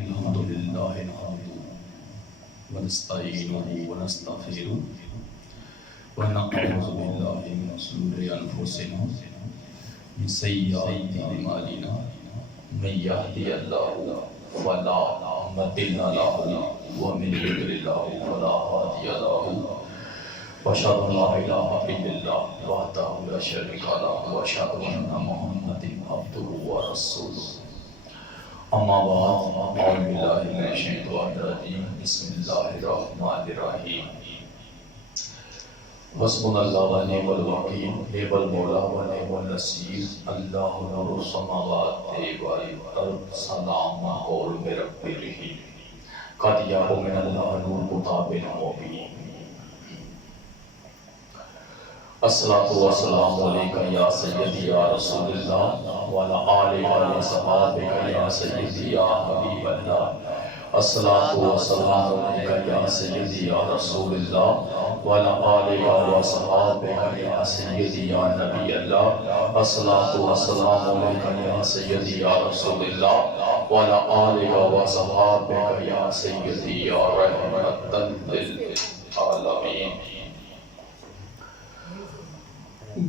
الحمد لله نحمده ونستعينه ونستغفره ونعوذ بالله من شرور أنفسنا من سيئات أعمالنا من يهدي الله فلا مضل له ومن يضلل فلا هادي له وأشهد أن لا إله إلا الله وحده لا شريك له وأشهد أن محمدا عبده ورسوله أما بعد أعوذ بالله من الشيطان الرجيم بسم الله الرحمن الرحيم حسبنا الله ونعم الوكيل نعم المولى ونعم النصير الله نور السماوات والأرض سلام قول من رب رحيم قد جاء من الله نور كتاب مبين الصلاة والسلام عليك يا سيدي يا رسول الله وعلى آلك وصحبك يا سيدي يا حبيب الله الصلاة والسلام عليك يا سيدي يا رسول الله وعلى آلك وصحبك يا سيدي يا نبي الله الصلاة والسلام عليك يا سيدي يا رسول الله وعلى آلك وصحبك يا سيدي يا رحمة للعالمين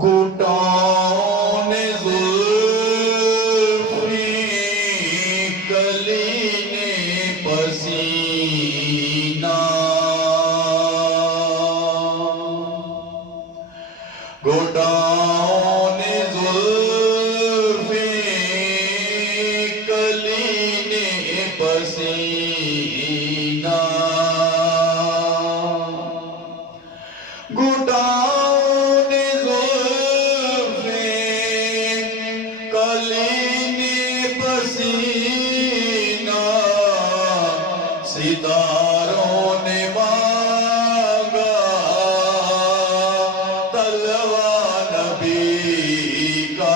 گھٹان زلفی کلین پسینہ گھٹان زلفی کلین پسینہ گھٹان ستاروں نے مانگا طلوع نبی کا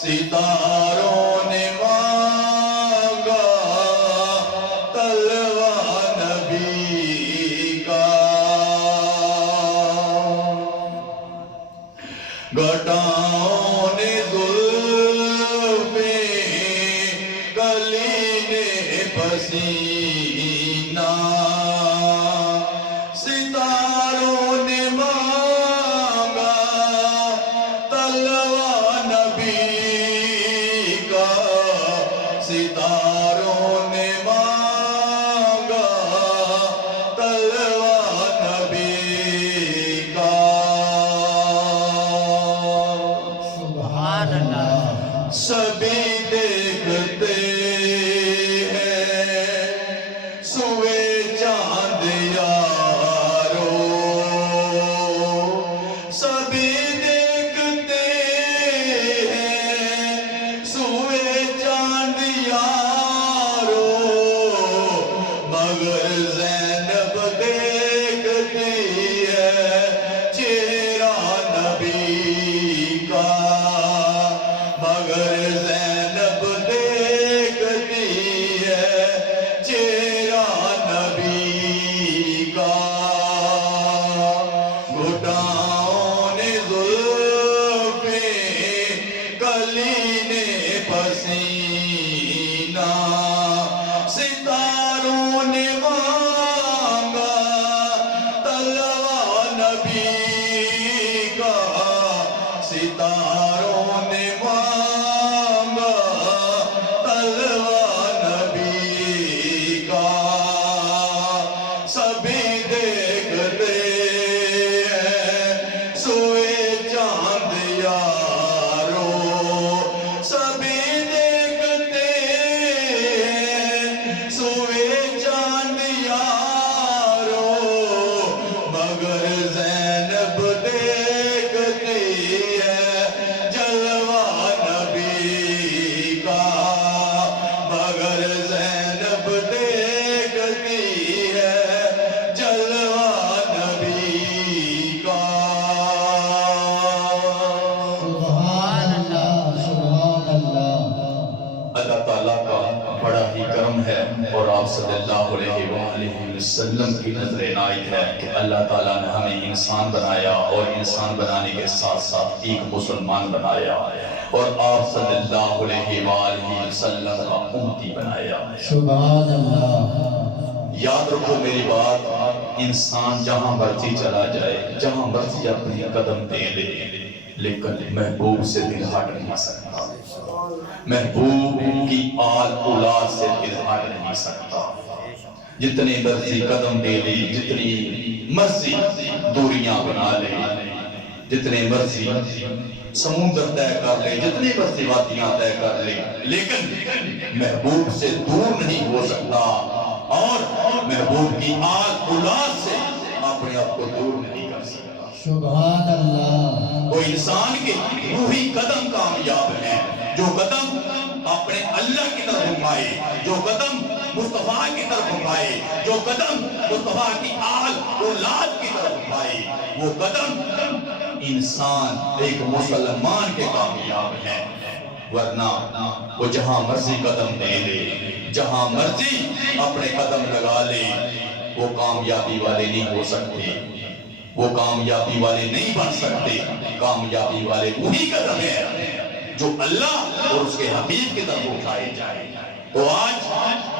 ستاروں نے مانگا طلوع نبی کا گھٹاؤں نے پسینہ ستاروں نے مانگا طلوع نبی کا ستاروں نے مانگا طلوع نبی کا سبحان اللہ سبھی دیکھتے ستاروں نے مانگا طلوع نبی کا ستاروں نے مانگا طلوع نبی کا سبھی دیکھتے ہیں سوئے چاند یارو سبھی اور آپ صلی اللہ علیہ وآلہ وسلم کی نظر عنایت ہے کہ اللہ تعالیٰ نے ہمیں انسان بنایا اور انسان بنانے کے ساتھ ساتھ ایک مسلمان بنایا اور آپ صلی اللہ علیہ وآلہ وسلم کا امتی بنایا۔ سبحان اللہ۔ یاد رکھو میری بات، انسان جہاں مرضی چلا جائے، جہاں مرضی اپنی قدم دے لے، لیکن محبوب سے دل ہٹ نہیں سکتا، محبوب کی آل اولاد سے دل ہٹ نہیں سکتا۔ جتنے مرضی قدم دے لے، جتنی مرضی دوریاں بنا لے، جتنے مرضی سمندر طے کر لے، جتنے مرضی وادیاں طے کر لے، لیکن محبوب سے دور نہیں ہو سکتا، اور محبوب کی آل اولاد سے اپنے آپ کو دور نہیں کر سکتا۔ سبحان اللہ۔ کوئی انسان کے روحی قدم کامیاب ہیں، جو قدم اپنے اللہ کی طرف اٹھائے، جو قدم مصطفیٰ کی طرف اٹھائے، جو قدم مصطفیٰ کی آل اولاد کی طرف اٹھائے، وہ قدم انسان ایک مسلمان کے کامیاب ہیں۔ ورنہ وہ جہاں مرضی قدم دے لے، جہاں مرضی اپنے قدم لگا لے، وہ کامیابی والے نہیں ہو سکتے، وہ کامیابی والے نہیں بن سکتے۔ کامیابی والے وہی قدم ہیں جو اللہ اور اس کے حبیب کی طرف اٹھائے جائے۔ تو آج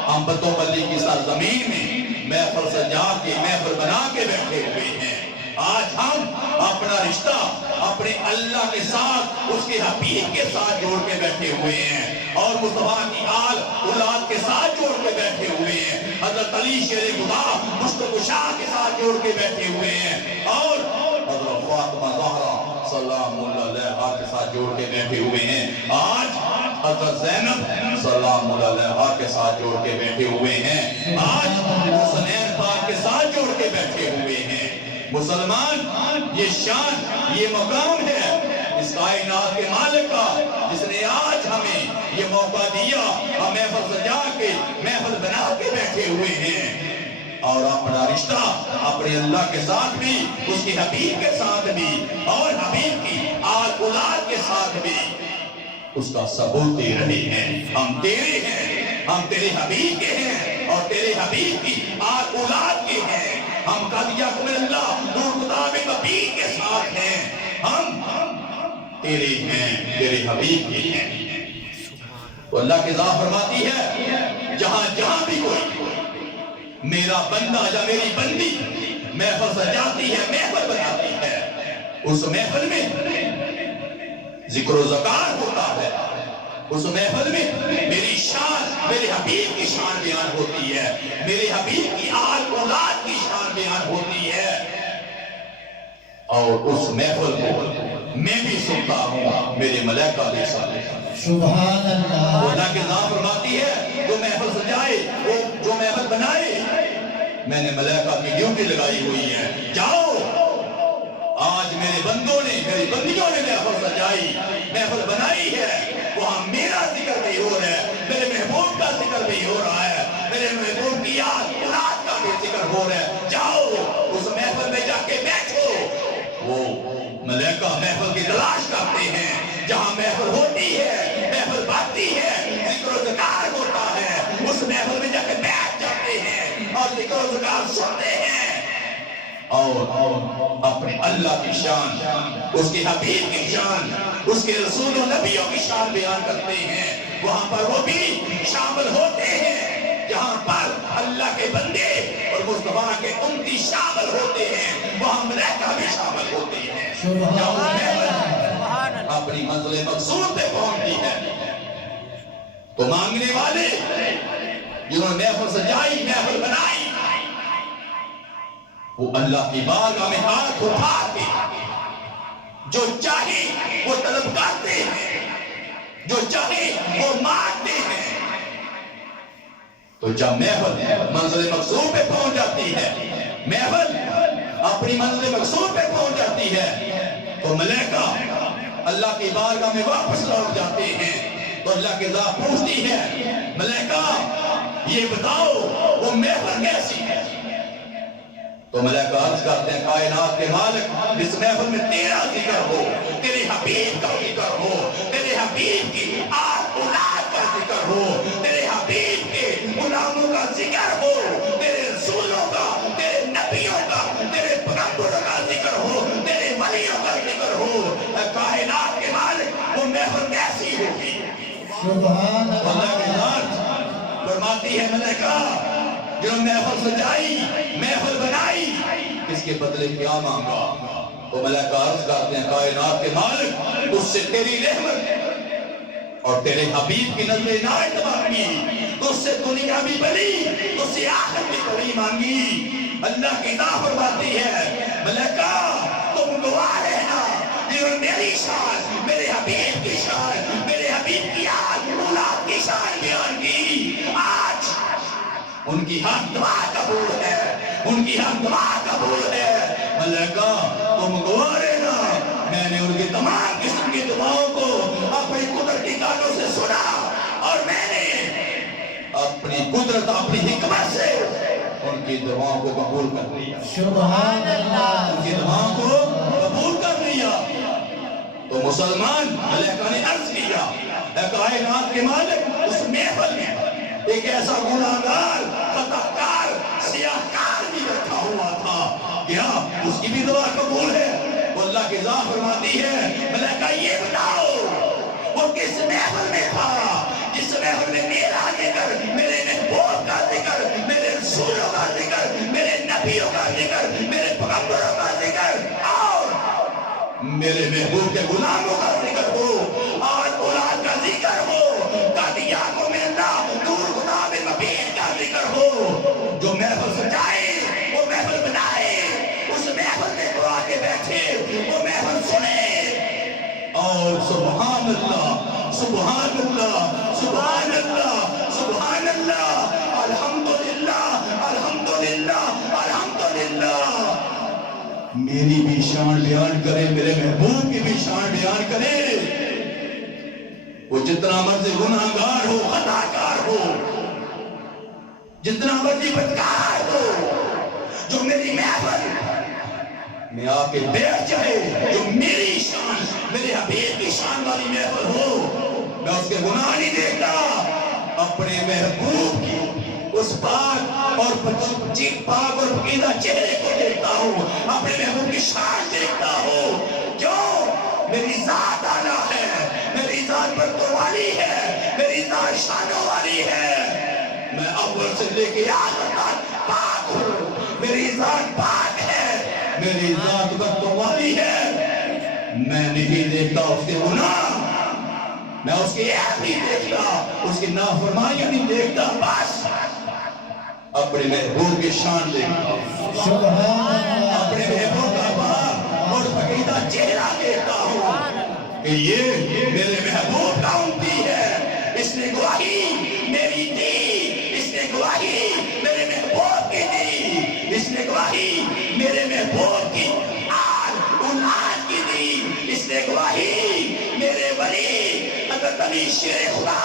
ہم بتو بلی کی سرزمین میں محفل سجا کے، محفل بنا کے بیٹھے ہوئے ہیں۔ آج ہم اپنا رشتہ اپنے اللہ کے ساتھ، اس کے حبیب کے ساتھ جوڑ کے بیٹھے ہوئے ہیں، اور مصطفیٰ کی آل اولاد کے ساتھ جوڑ کے بیٹھے ہوئے ہیں، حضرت علی شیر خدا مصطفیٰ شاہ کے ساتھ جوڑ کے بیٹھے ہوئے ہیں، اور حضرت فاطمہ زہرا سلام اللہ علیہا کے ساتھ جوڑ کے بیٹھے ہوئے ہیں۔ آج حضرت زینب سلام اللہ علیہا کے ساتھ جوڑ کے بیٹھے ہوئے ہیں۔ آج حسنین پاک کے ساتھ جوڑ کے بیٹھے ہوئے ہیں۔ مسلمان، یہ شان، یہ مقام ہے اس کائنات کے مالک کا، جس نے آج ہمیں یہ موقع دیا، ہم محفل سجا کے، محفل بنا کے بیٹھے ہوئے ہیں، اور اپنا رشتہ اپنے اللہ کے ساتھ بھی، اس کے حبیب کے ساتھ بھی، اور حبیب کی آل اولاد کے ساتھ بھی اس کا ثبوت دے رہے ہیں۔ ہم تیرے ہیں، ہم تیرے حبیب کے ہیں، اور تیرے حبیب کی آل اولاد کے ہیں۔ ہم قادیہ من اللہ نور کتاب کبیر کے ساتھ ہیں، ہم تیرے ہیں، تیرے حبیب کے ہیں۔ تو اللہ کی ذات فرماتی ہے، جہاں جہاں بھی کوئی میرا بندہ یا میری بندی محفل سجاتی ہے، محفل بناتی ہے، اس محفل میں ذکر و ذکر ہوتا ہے، اس محفل میں میری شان، میرے حبیب کی شان بیان ہوتی ہے، میرے حبیب کی آل اولاد کی شان بیان ہوتی ہے، اور اس محفل کو میں بھی سنتا ہوں، میرے ملائکہ بھی سنتے ہیں۔ سبحان اللہ۔ اللہ کی ذات فرماتی ہے، جو محفل سجائے، جو محفل بنائے، میں نے ملائکہ کی ڈیوٹی لگائی ہوئی ہے، جاؤ آج میرے بندوں نے، میری بندیوں نے محفل سجائی، محفل بنائی ہے، وہاں میرا ذکر بھی ہو رہا ہے، میرے محبوب کا ذکر بھی ہو رہا ہے، میرے محبوب کی آل اولاد کا بھی ذکر ہو رہا ہے، جاؤ اس محفل میں جا کے بیٹھو۔ وہ ملائکہ محفل کی تلاش کرتے ہیں، جہاں محفل ہوتی ہے، محفل باتی ہے، ذکر و ذکر ہوتا ہے، اس محفل میں جا کے بیٹھ جاتے ہیں اور ذکر و ذکر سنتے ہیں، اور اپنے اللہ کی شان، اس کے حبیب کی شان، اس کے رسول و نبیوں کی شان بیان کرتے ہیں۔ وہاں پر وہ بھی شامل ہوتے ہیں جہاں پر اللہ کے بندے اور مصطفیٰ کے امتی شامل ہوتے ہیں، وہاں ملائکہ بھی شامل ہوتے ہیں۔ جب محفل اپنی منزل مقصود پہ پہنچتی ہے تو مانگنے والے جنہوں نے محفل سجائی، محفل بنائی، وہ اللہ کی بارگاہ میں ہاتھ اٹھا کے جو چاہے وہ طلب کرتے ہیں، جو چاہے وہ مانگتے ہیں۔ تو جب محفل منزل مقصود پہ پہنچ جاتی ہے، محفل اپنی منزل مقصود پہ پہنچ جاتی ہے، تو ملائکہ اللہ کی بارگاہ میں واپس لوٹ جاتے ہیں۔ تو اللہ کی ذات پوچھتی ہے، ملائکہ یہ بتاؤ وہ محفل کیسی ہے؟ تو ملائکہ عرض کرتے ہیں، کائنات کے مالک، اس محفل میں تیرا ذکر ہو، تیرے حبیب کا ذکر ہو، تیرے حبیب کی آل اولاد کا ذکر ہو، تیرے حبیب کے غلاموں کا ذکر ہو، تیرے رسولوں کا، تیرے نبیوں کا، تیرے پیغمبروں کا ذکر ہو، تیرے ولیوں کا ذکر ہو۔ کائنات کے مالک، وہ محفل کیسے سبحان اللہ کی اللہ ذات فرماتی ہے ملائکہ جنہوں نے محفل سجائی محفل بنائی اس کے بدلے کیا مانگا؟ وہ ملائکہ عرض کرتے ہیں کائنات کے مالک اس سے تیری رحمت اور تیرے حبیب کی نظر عنایت مانگی اس سے دنیا بھی بڑی اس سے آخرت بھی بڑی مانگی اللہ کی ذات فرماتی ہے ملائکہ تم گواہ رہنا جنہوں نے میری شان میرے حبیب کی شان میرے حبیب کی اولاد کی شان بیان کی آج ان کی ہر دعا قبول ہے ان کی ہر دعا قبول ہے ملائکہ تم گواہ رہنا میں نے ان کی تمام قسم کی دعاؤں کو اپنی قدرتی کانوں سے سنا اور میں نے اپنی قدرت اپنی حکمت سے ان کی دعاؤں کو قبول کر لیا سبحان اللہ ان کی دعاؤں کو قبول کر لیا تو مسلمان ملائکہ نے عرض کیا اے کائنات کے مالک اس محفل میں ایک ایسا گناہگار خطاکار سیاہکار بھی بیٹھا ہوا تھا کیا اس کی بھی دعا قبول ہے وہ اللہ کی ذات فرماتی ہے ملائکہ یہ بتاؤ وہ کس محفل میں تھا جس محفل میں میرا ذکر میرے محبوب کا ذکر میرے رسولوں کا ذکر میرے نبیوں کا ذکر میرے پیغمبروں کا ذکر اور میرے محبوب کے غلاموں کا ذکر ہو اور اولاد کا ذکر ہو قادیانوں میں اللہ نور غلام مبین کا ذکر ہو جو محفل سجائے وہ محفل بنائے اس محفل میں دعا کے بیٹھے وہ محفل سنے اور سبحان اللہ سبحان اللہ سبحان اللہ سبحان اللہ الحمدللہ الحمدللہ الحمدللہ میری بھی شان بیان کرے میرے محبوب کی بھی شان بیان کرے وہ جتنا مرضی گناہگار ہو خطاکار ہو جتنا مرضی بدکار ہو جو میری محفل میں آ کے بیٹھ جائے جو میری شان میرے حبیب کی شان والی محفل ہو میں اس کے گناہ نہیں دیکھتا اپنے محبوب کی اس پاک اور پاک اور پاکیزہ چہرے کو دیکھتا ہوں اپنے محبوب کی شان دیکھتا ہوں کیوں میری ذات آنا ہے میری ذات برتوں والی ہے میری ذات شانوں والی ہے میں اول سے لے کے آخر تک پاک ہوں میری ذات پاک ہے میری ذات برتوں والی ہے میں نہیں دیکھتا اس کے گناہ میں اس کی عیب نہیں دیکھتا اس کی نافرمانیاں نہیں دیکھتا بس اپنے محبوب کی شان دیکھتا سبحان اللہ اپنے محبوب کا پاک اور پاکیزہ چہرہ دیکھتا ہوں کہ یہ میرے محبوب کا امتی ہے اس نے گواہی میری دی اس نے گواہی میرے محبوب کی دی اس نے گواہی میرے محبوب کی اولاد کی دی اس نے گواہی میرے ولی حضرت علی شیر خدا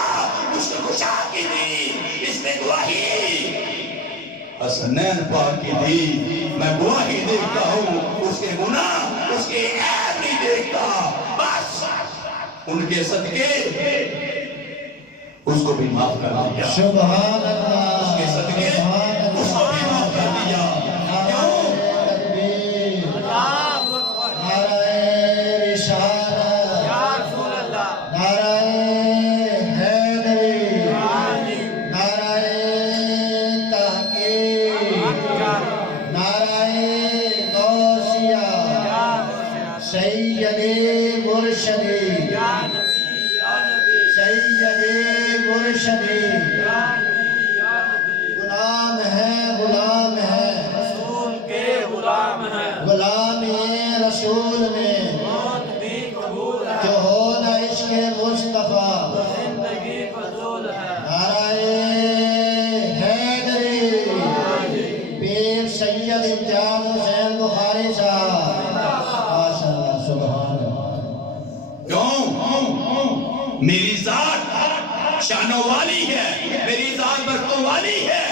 مشکل کشا کی دی اس نے گواہی حسنین پاک کی دی میں گواہی دیکھتا ہوں اس کے گناہ اس کے عیب نہیں دیکھتا بس ان کے صدقے اس کو بھی معاف کر دیا سبحان اللہ اس کے صدقے اس کو بھی معاف کر دیا کیوں تکبیر نعرہ رسالت نعرہ حیدری نعرہ تحقیق نعرہ غوثیہ سید مرشدی سید مرشدی غلام ہے رسول کے غلام ہیں غلام رسول میں موت بھی قبول ہے جو ہونا عشق مصطفیٰ زندگی فضول ہے نعرہ حیدری پیر سید امتیاز حسین بخاری صاحب ماشاءاللہ سبحان اللہ کیوں میری ذات شانوں والی ہے میری ذات برتوں والی ہے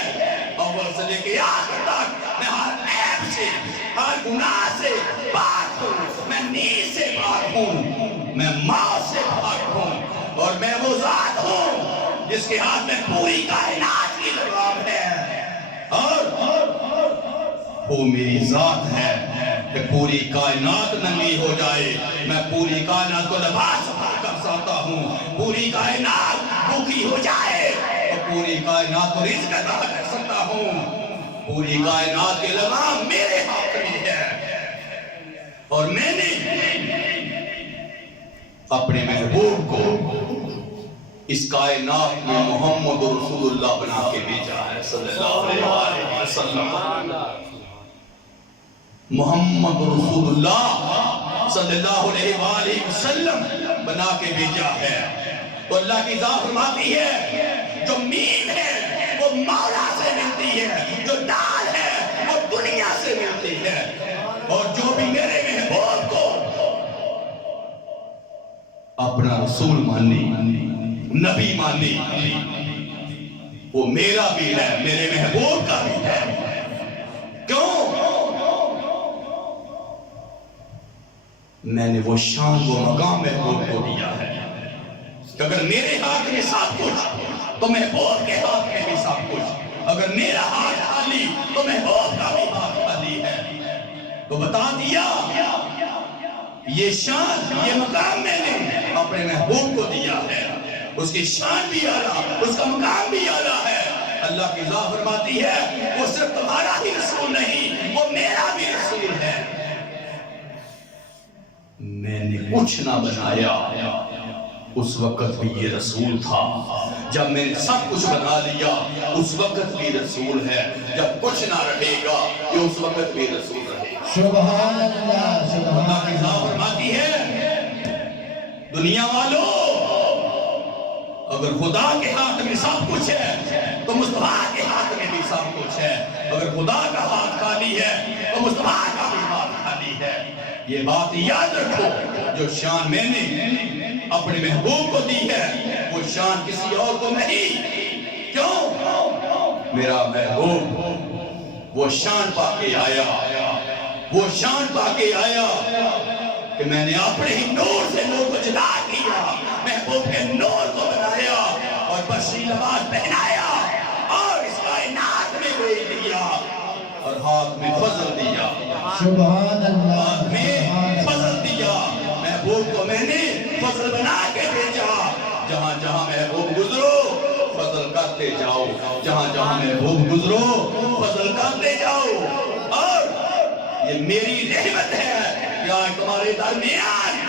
اول سے لے کے آخر تک میں ہر عیب سے ہر گناہ سے پاک ہوں میں نیز سے پاک ہوں میں موت سے پاک ہوں اور میں وہ ذات ہوں جس کے ہاتھ میں پوری کائنات کی لگام ہے اور وہ میری ذات ہے کہ پوری کائنات ننگی ہو جائے میں پوری کائنات کو لباس کر سکتا ہوں پوری کائنات بھوکی ہو جائے تو پوری کائنات کو رزق عطا کر سکتا ہوں. پوری کائنات کے لگام میرے ہاتھ میں ہے اور میں نے اپنے محبوب کو اس کائنات میں محمد رسول اللہ بنا کے بھیجا ہے صلی اللہ علیہ وسلم. محمد رسول اللہ صلی اللہ علیہ وآلہ وسلم بنا کے بھیجا ہے. تو اللہ کی ذات فرماتی ہے جو میم ہے وہ مولا سے ملتی ہے, جو دال ہے وہ دنیا سے ملتی ہے, اور جو بھی میرے محبوب کو اپنا رسول مانی, نبی مانی, وہ میرا بھی ہے, میرے محبوب کا بھی ہے. کیوں؟ میں نے وہ شان و مقام محبوب کو دیا ہے کہ اگر میرے ہاتھ میں سب کچھ تو محبوب کے ہاتھ میں بھی سب کچھ. اگر میرا ہاتھ خالی تو محبوب کا بھی ہاتھ خالی ہے. تو بتا دیا یہ شان, یہ مقام میں نے اپنے محبوب کو دیا ہے. اس کی شان بھی اعلیٰ, اس کا مقام بھی اعلیٰ ہے. اللہ کی ذات فرماتی ہے وہ صرف تمہارا ہی رسول نہیں, وہ میرا بھی رسول ہے. میں نے کچھ نہ بنایا, اس وقت بھی یہ رسول تھا. جب میں نے سب کچھ بنا لیا اس وقت بھی رسول ہے. جب کچھ نہ رہے گا یہ اس وقت بھی رسول رہے گا. سبحان اللہ, سبحان اللہ کی ذات فرماتی ہے دنیا والوں, اگر خدا کے ہاتھ میں سب کچھ ہے تو مصطفیٰ کے ہاتھ میں بھی سب کچھ ہے. اگر خدا کا ہاتھ خالی ہے تو مصطفیٰ کا بھی ہاتھ خالی ہے. یہ بات یاد رکھو, جو شان میں نے اپنے محبوب کو دی ہے وہ شان کسی اور کو نہیں. کیوں؟ میرا محبوب وہ شان پا کے آیا, وہ شان پا کے آیا کہ میں نے اپنے ہی نور سے نور کو جدا کیا, محبوب کے نور کو بنایا اور بشری لباس پہنایا اور اس کائنات میں بھیج دیا اور ہاتھ میں فضل دیا. سبحان اللہ, ہاتھ میں فضل دیا. محبوب کو میں نے فضل بنا کے بھیجا. جہاں جہاں محبوب گزرو فضل کرتے جاؤ, جہاں جہاں محبوب گزرو فضل کرتے جاؤ. اور یہ میری رحمت ہے کہ آج تمہارے درمیان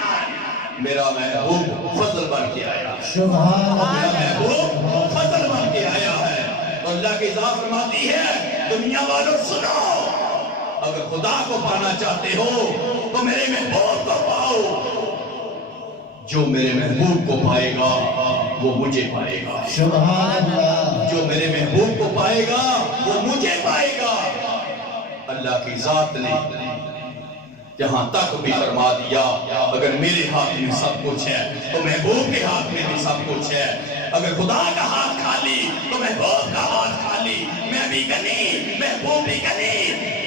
میرا محبوب فضل بن کے آیا. سبحان میرا اللہ, محبوب فضل بن کے آیا ہے. تو اللہ کی ذات فرماتی ہے دنیا والوں سنو, اگر خدا کو پانا چاہتے ہو تو میرے محبوب کو پاؤ. جو میرے محبوب کو پائے گا وہ مجھے پائے گا. سبحان اللہ, جو میرے محبوب کو پائے گا وہ مجھے پائے گا. اللہ کی ذات نے یہاں تک بھی فرما دیا اگر میرے ہاتھ میں سب کچھ ہے تو محبوب کے ہاتھ میں بھی سب کچھ ہے. اگر خدا کا ہاتھ خالی تو محبوب کا ہاتھ خالی. میں بھی غنی, محبوب بھی غنی.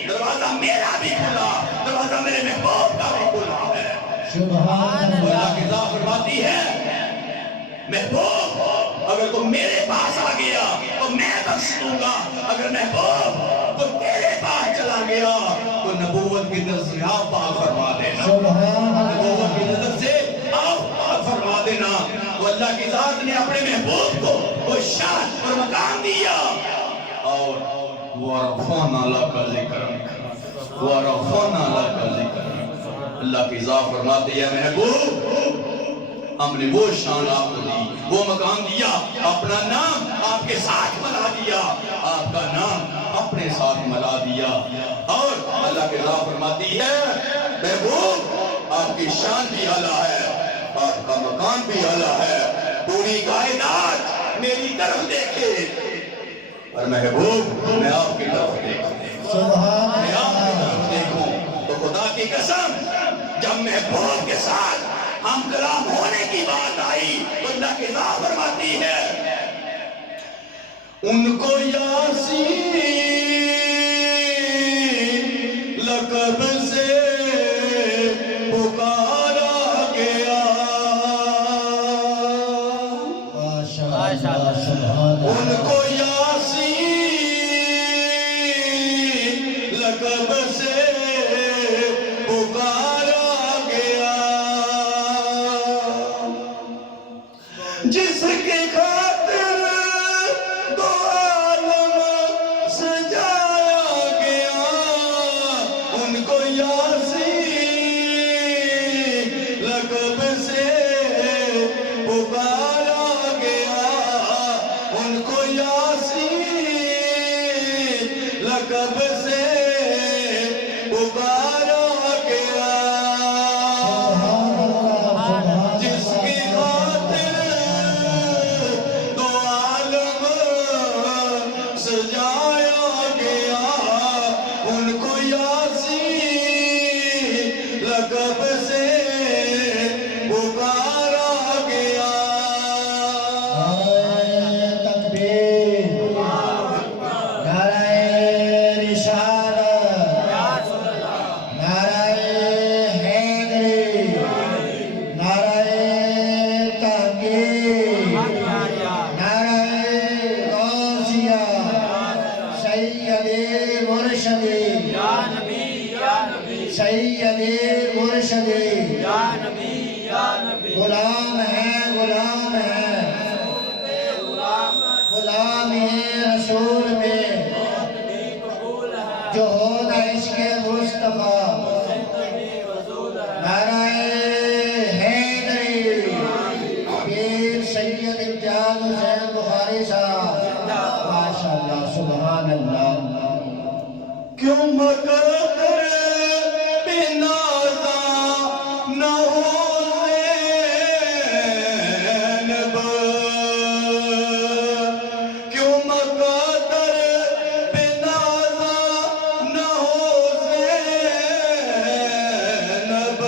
دروازہ میرا بھی کھلا, دروازہ میرے محبوب کا بھی کھلا ہے. سبحان اللہ اللہ, کی ذات فرماتی ہے محبوب اگر تم میرے پاس آ گیا تو میں بخش دوں گا. اگر محبوب تو تیرے پاس چلا گیا تو نبوت کی نظر سے آپ پاک فرما دینا. سبحان اللہ, نبوت کی نظر سے آپ پاک فرما دینا. تو اللہ کی ذات نے اپنے محبوب کو وہ شان اور مقام دیا. اور وَرَفَعْنَا لَكَ ذِكْرَكَ, وَرَفَعْنَا لَكَ ذِكْرَكَ. اللہ کی ذات فرماتی ہے محبوب ہم نے وہ شان آپ کو دی, وہ مقام دیا, اپنا نام آپ کے ساتھ ملا دیا, آپ کا نام اپنے ساتھ ملا دیا. اور اللہ کی ذات فرماتی ہے محبوب آپ کی شان بھی اعلیٰ ہے, آپ کا مقام بھی اعلیٰ ہے. پوری کائنات میری طرف دیکھے اور محبوب میں آپ کی طرف دیکھوں, سبحان میں آپ کی اللہ, طرف دیکھوں. تو خدا کی قسم جب محبوب کے ساتھ ہم کلام ہونے کی بات آئی تو اللہ کی ذات فرماتی ہے ان کو یاسین لقب سے پکارا گیا. ماشاء اللہ, سبحان ان اللہ, کو یاسین لقب سے پکارا گیا. جس کے خاطر لقب سے پکارا گیا جس کی خاطر دو عالم سجایا گیا ان کو یاسین لقب سے پکارا گیا تکبیر نعرہ رسالت نعرہ حیدری نعرہ تحقیق نعرہ غوثیہ سید مرشدی یا نبی یا نبی سید مرشدی یا نبی یا نبی غلام ہے غلام ہے غلام رسول میں قبول ہے جو ہونا عشق مصطفیٰ نعرہ حیدری پیر سید امتیاز حسین بخاری صاحب ماشاءاللہ سبحان اللہ کیوں مقدر پہ نازاں نہ ہو زینب کیوں مقدر پہ نازاں نہ ہو زینب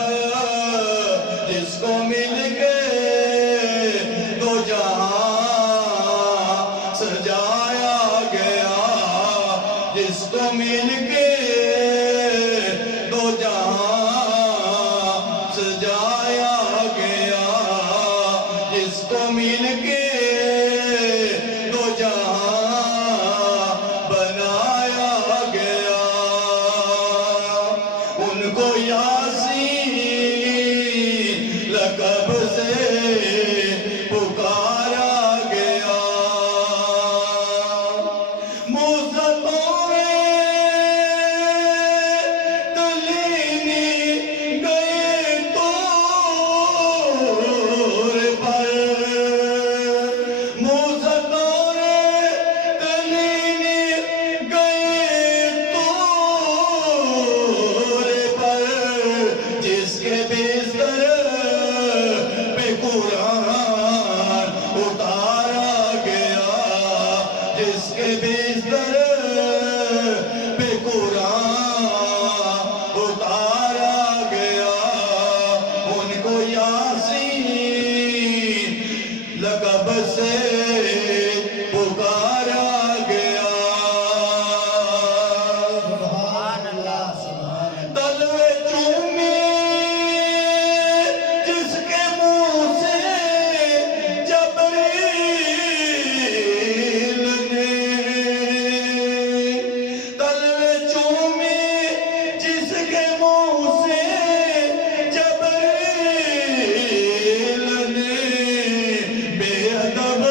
جس کو مل کے دو جہاں سجایا گیا جس کو مل کے دو جہاں سجایا گیا جس کو مل کے دو جہاں بنایا گیا ان کو یاسین لقب سے پکارا گیا موزتوں میں تلینی گئے طور پر موزتوں میں تلینی گئے طور پر جس کے بستر پہ قرآن اتارا گیا جس کے بستر پہ قرآن اتارا گیا ان کو یاسین لقب سے پکارا گیا سبحان اللہ سبحان اللہ تلوے چومی جس کے منہ سے جبریل نے تلوے چومی جس کے منہ سے جبریل نے بے ادب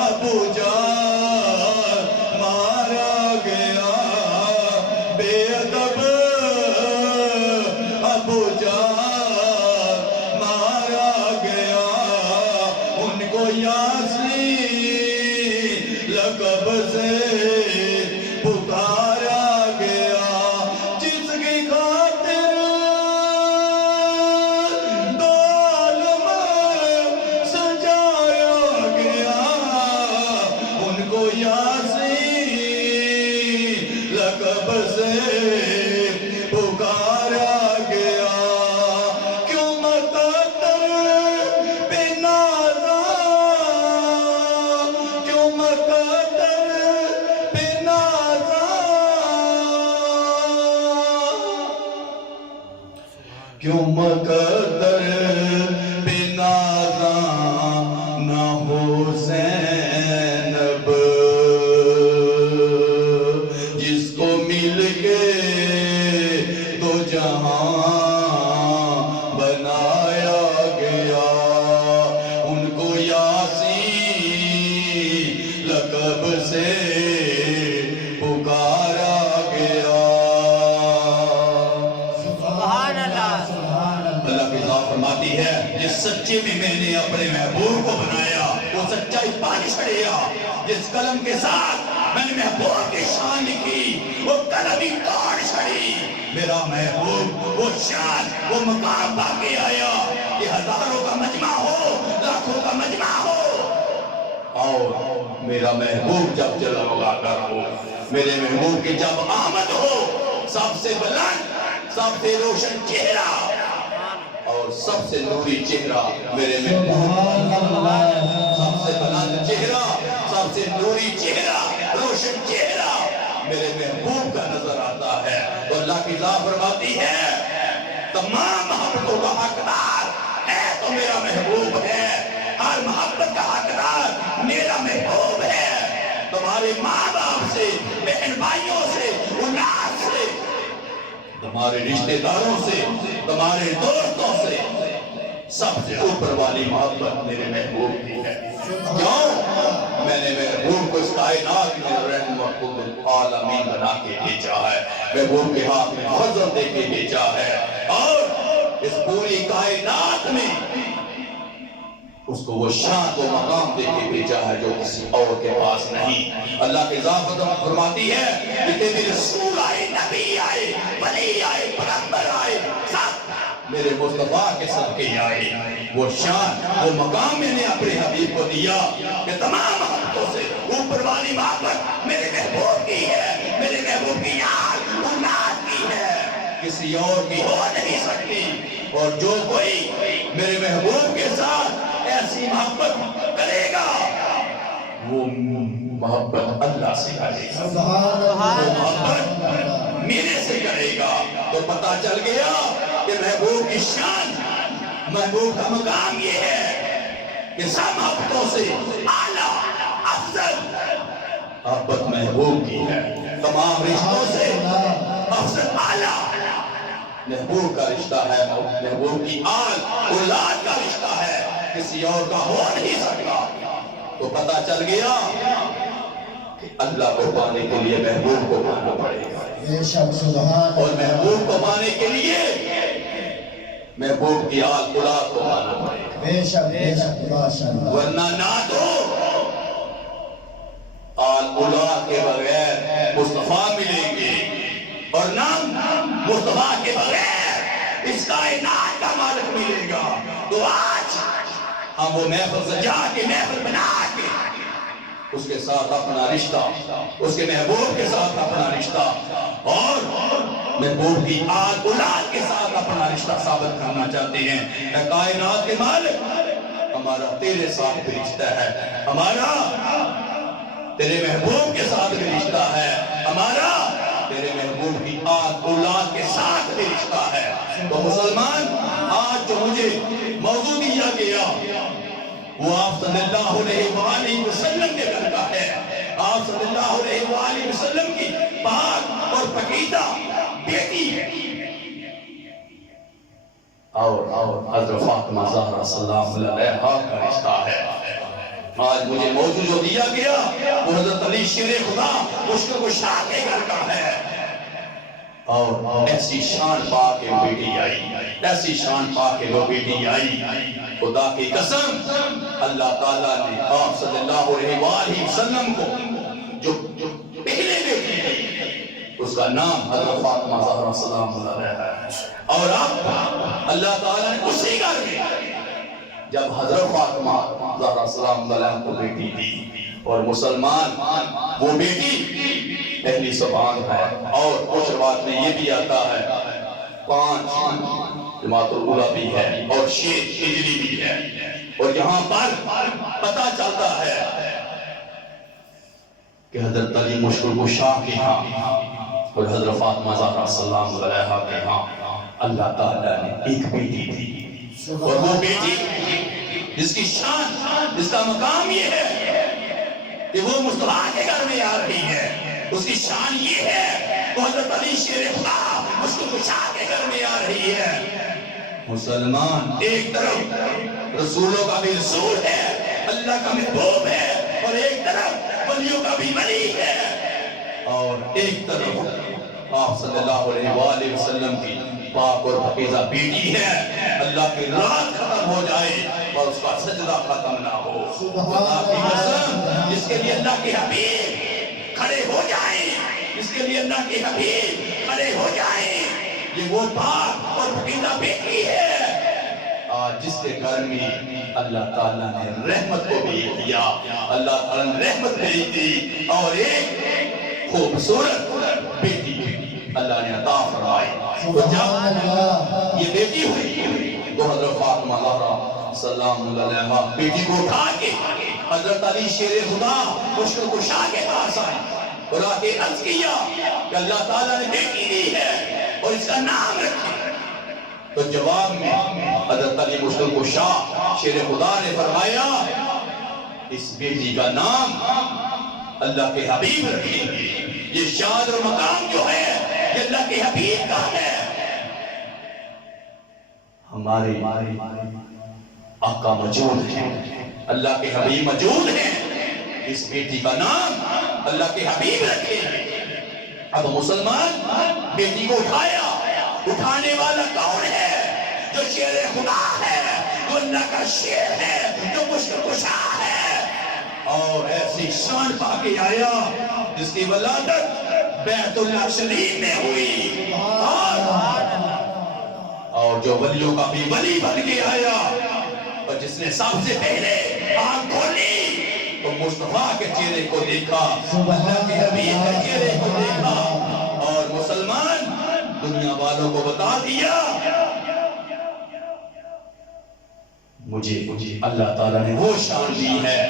ابو جہل مارا گیا بے ادب ابو جہل مارا گیا ان کو یاسین لقب سے پکارا گیا جس کی خاطر دو عالم سجایا گیا ان کو یاسین لقب سے پکارا گیا کیوں مقدر پہ نازاں کیوں مقدر پہ نازاں کیوں مقدر پہ نازاں نہ ہو زینب جس کو مل کے دو جہاں بنایا گیا ان کو یاسین لقب سے پکارا گیا سبحان اللہ سبحان اللہ اللہ کی ذات فرماتی ہے جس سچے میں میں نے اپنے محبوب کو بنایا وہ سچائی پانی چھڑیا جس قلم کے ساتھ میں نے محبوب کی شان لکھی وہ قلمی توڑ چھڑی میرا محبوب وہ شان وہ مقام پا کے آیا کہ ہزاروں کا مجمع ہو لاکھوں کا مجمع ہو اور میرا محبوب جب جلوہ گر ہو میرے محبوب کی جب آمد ہو سب سے بلند سب سے روشن چہرہ اور سب سے نوری چہرہ میرے محبوب سب سے بلند چہرہ سب سے نوری چہرہ روشن چہرہ میرے محبوب کا نظر آتا ہے تو اللہ کی ذات فرماتی ہے تمام محبتوں کا حقدار ہے تو میرا محبوب ہے ہر محبت کا حقدار میرا محبوب ہے تمہارے ماں باپ سے بہن بھائیوں سے اولاد سے تمہارے رشتہ داروں سے تمہارے دوستوں سے سب سے اوپر والی محبت میرے محبوب کی ہے کیوں میں نے محبوب کو اس کائنات میں رحمت العالمین بنا کے بھیجا ہے محبوب کے ہاتھ میں فضل دے کے بھیجا ہے اور اس پوری کائنات میں اس کو وہ شان و مقام دے کے بھیجا ہے جو کسی اور کے پاس نہیں اللہ کی ذات فرماتی ہے کہ میرے رسول آئے نبی آئے ولی آئے پیغمبر آئے سب میرے مصطفیٰ کے صدقے آئے وہ شان وہ مقام میں نے اپنے حبیب کو دیا کہ تمام محبتوں سے اوپر والی محبت میرے محبوب کی ہے میرے محبوب کی یاد اولاد کی ہے کسی اور کی ہو نہیں سکتی اور جو کوئی میرے محبوب کے ساتھ ایسی محبت کرے گا وہ محبت اللہ سے کرے گا وہ محبت میرے سے کرے گا تو پتہ چل گیا کہ محبوب کی شان محبوب کا مقام یہ ہے کہ سب محبتوں سے اعلیٰ افضل محبت محبوب کی ہے تمام رشتوں سے افضل اعلیٰ محبوب کا رشتہ ہے محبوب کی اولاد کا رشتہ ہے کسی اور کا ہو نہیں سکتا تو پتہ چل گیا کہ اللہ کو پانے کے لیے محبوب کو پانا پڑے گا اور محبوب کو پانے کے لیے محبوب کی اولاد کو پانا پڑے گا ورنہ نہ تو اولاد کے بغیر مصطفیٰ ملیں گے اور نہ مصطفیٰ کے بغیر اس کائنات کا مالک ملے گا تو آج ہم وہ محفل سجا کے محفل بنا کے اس کے ساتھ اپنا رشتہ اس کے محبوب کے ساتھ اپنا رشتہ اور محبوب کی اولاد کے ساتھ اپنا رشتہ ثابت کرنا چاہتے ہیں اے کائنات کے مالک ہمارا تیرے ساتھ بھی رشتہ ہے ہمارا تیرے محبوب کے ساتھ بھی رشتہ ہے ہمارا تیرے محبوب کی اولاد کے ساتھ بھی رشتہ ہے تو مسلمان آج جو مجھے موضوع دیا گیا وہ آپ صلی اللہ علیہ وآلہ وسلم کے گھر کا ہے آپ صلی اللہ علیہ وآلہ وسلم کی پاک اور پاکیزہ بیٹی ہے اور حضرت فاطمہ زہرا سلام علیہا کا رشتہ ہے آج مجھے موضوع جو دیا گیا وہ حضرت علی شیر خدا مشکل کشا کے گھر کا ہے اور ایسی شان پا کے وہ بیٹی آئی ایسی شان پا کے وہ بیٹی آئی خدا کی قسم اللہ تعالیٰ نے آپ صلی اللہ علیہ وآلہ وسلم کو جو پہلے بیٹی ہے اس کا نام حضرت فاطمہ زہرا سلام علیہا ہے اور اب اللہ تعالیٰ نے اسی گھر میں جب حضرت فاطمہ زہرا سلام علیہا کو بیٹی دی اور مسلمان وہ بیٹی اہلی زبان ہے اور کچھ روایت میں یہ بھی آتا ہے 5 جماعت الاولیٰ بھی ہے اور 6 ہجری بھی ہے اور یہاں پر پتہ چلتا ہے کہ حضرت علی مشکل کشا کے ہاں اور حضرت فاطمہ زہرا سلام علیہا کے ہاں اللہ تعالیٰ نے ایک بیٹی دی اور وہ بیٹی جس کی شان جس کا مقام یہ ہے کہ وہ مصطفیٰ کے گھر میں آ رہی ہے اس کی شان یہ ہے وہ حضرت علی شیر خدا اس کو کشا کے گھر میں آ رہی ہے مسلمان ایک طرف رسولوں کا بھی رسول ہے اللہ کا محبوب ہے اور ایک طرف ولیوں کا بھی ولی ہے اور ایک طرف آپ صلی اللہ علیہ وآلہ وسلم کی پاک اور پاکیزہ بیٹی ہے اللہ کی رات ختم ہو جائے اور اس کا سجدہ ختم نہ ہو خدا کی قسم جس کے لیے اللہ کے حبیب کھڑے ہو جائیں، اس کے لیے اللہ کے حبیب کھڑے ہو جائیں۔ یہ وہ پاک اور پاکیزہ بیٹی ہے آج جس کے گھر میں اللہ تعالیٰ نے رحمت کو بھیج دیا، اللہ تعالیٰ نے رحمت بھیج دی اور ایک خوبصورت بیٹی اللہ نے عطا فرمائی۔ تو جب یہ بیٹی ہوئی تو حضرت فاطمہ زہرا سلام علیہا بیٹی کو اٹھا کے حضرت علی شیر خدا مشکل کشا کے پاس آئے اور آ کے عرض کیا کہ اللہ تعالیٰ نے بیٹی دی ہے اور اس کا نام رکھے۔ تو جواب میں حضرت علی مشکل کشا شیر خدا نے فرمایا اس بیٹی کا نام اللہ کے حبیب رکھیں گے۔ یہ شان اور مقام جو ہے یہ اللہ کے حبیب کا ہے۔ ہمارے آقا موجود ہیں، اللہ کے حبیب موجود ہیں، اس بیٹی کا نام اللہ کے حبیب رکھیں گے۔ اب مسلمان بیٹی کو اٹھایا، اٹھانے والا کون ہے؟ جو شیر خدا ہے، جو اللہ کا شیر ہے، جو مشکل کشا ہے اور ایسی شان پا کے آیا جس کی ولادت بیت اللہ شریف میں ہوئی اور جو ولیوں کا بھی ولی بن کے آیا اور جس نے سب سے پہلے آنکھ کھولی تو مصطفیٰ کے چہرے کو دیکھا، اللہ کے حبیب کے چہرے کو دیکھا اور مسلمان دنیا والوں کو بتا دیا مجھے اللہ تعالیٰ نے وہ شان دی ہے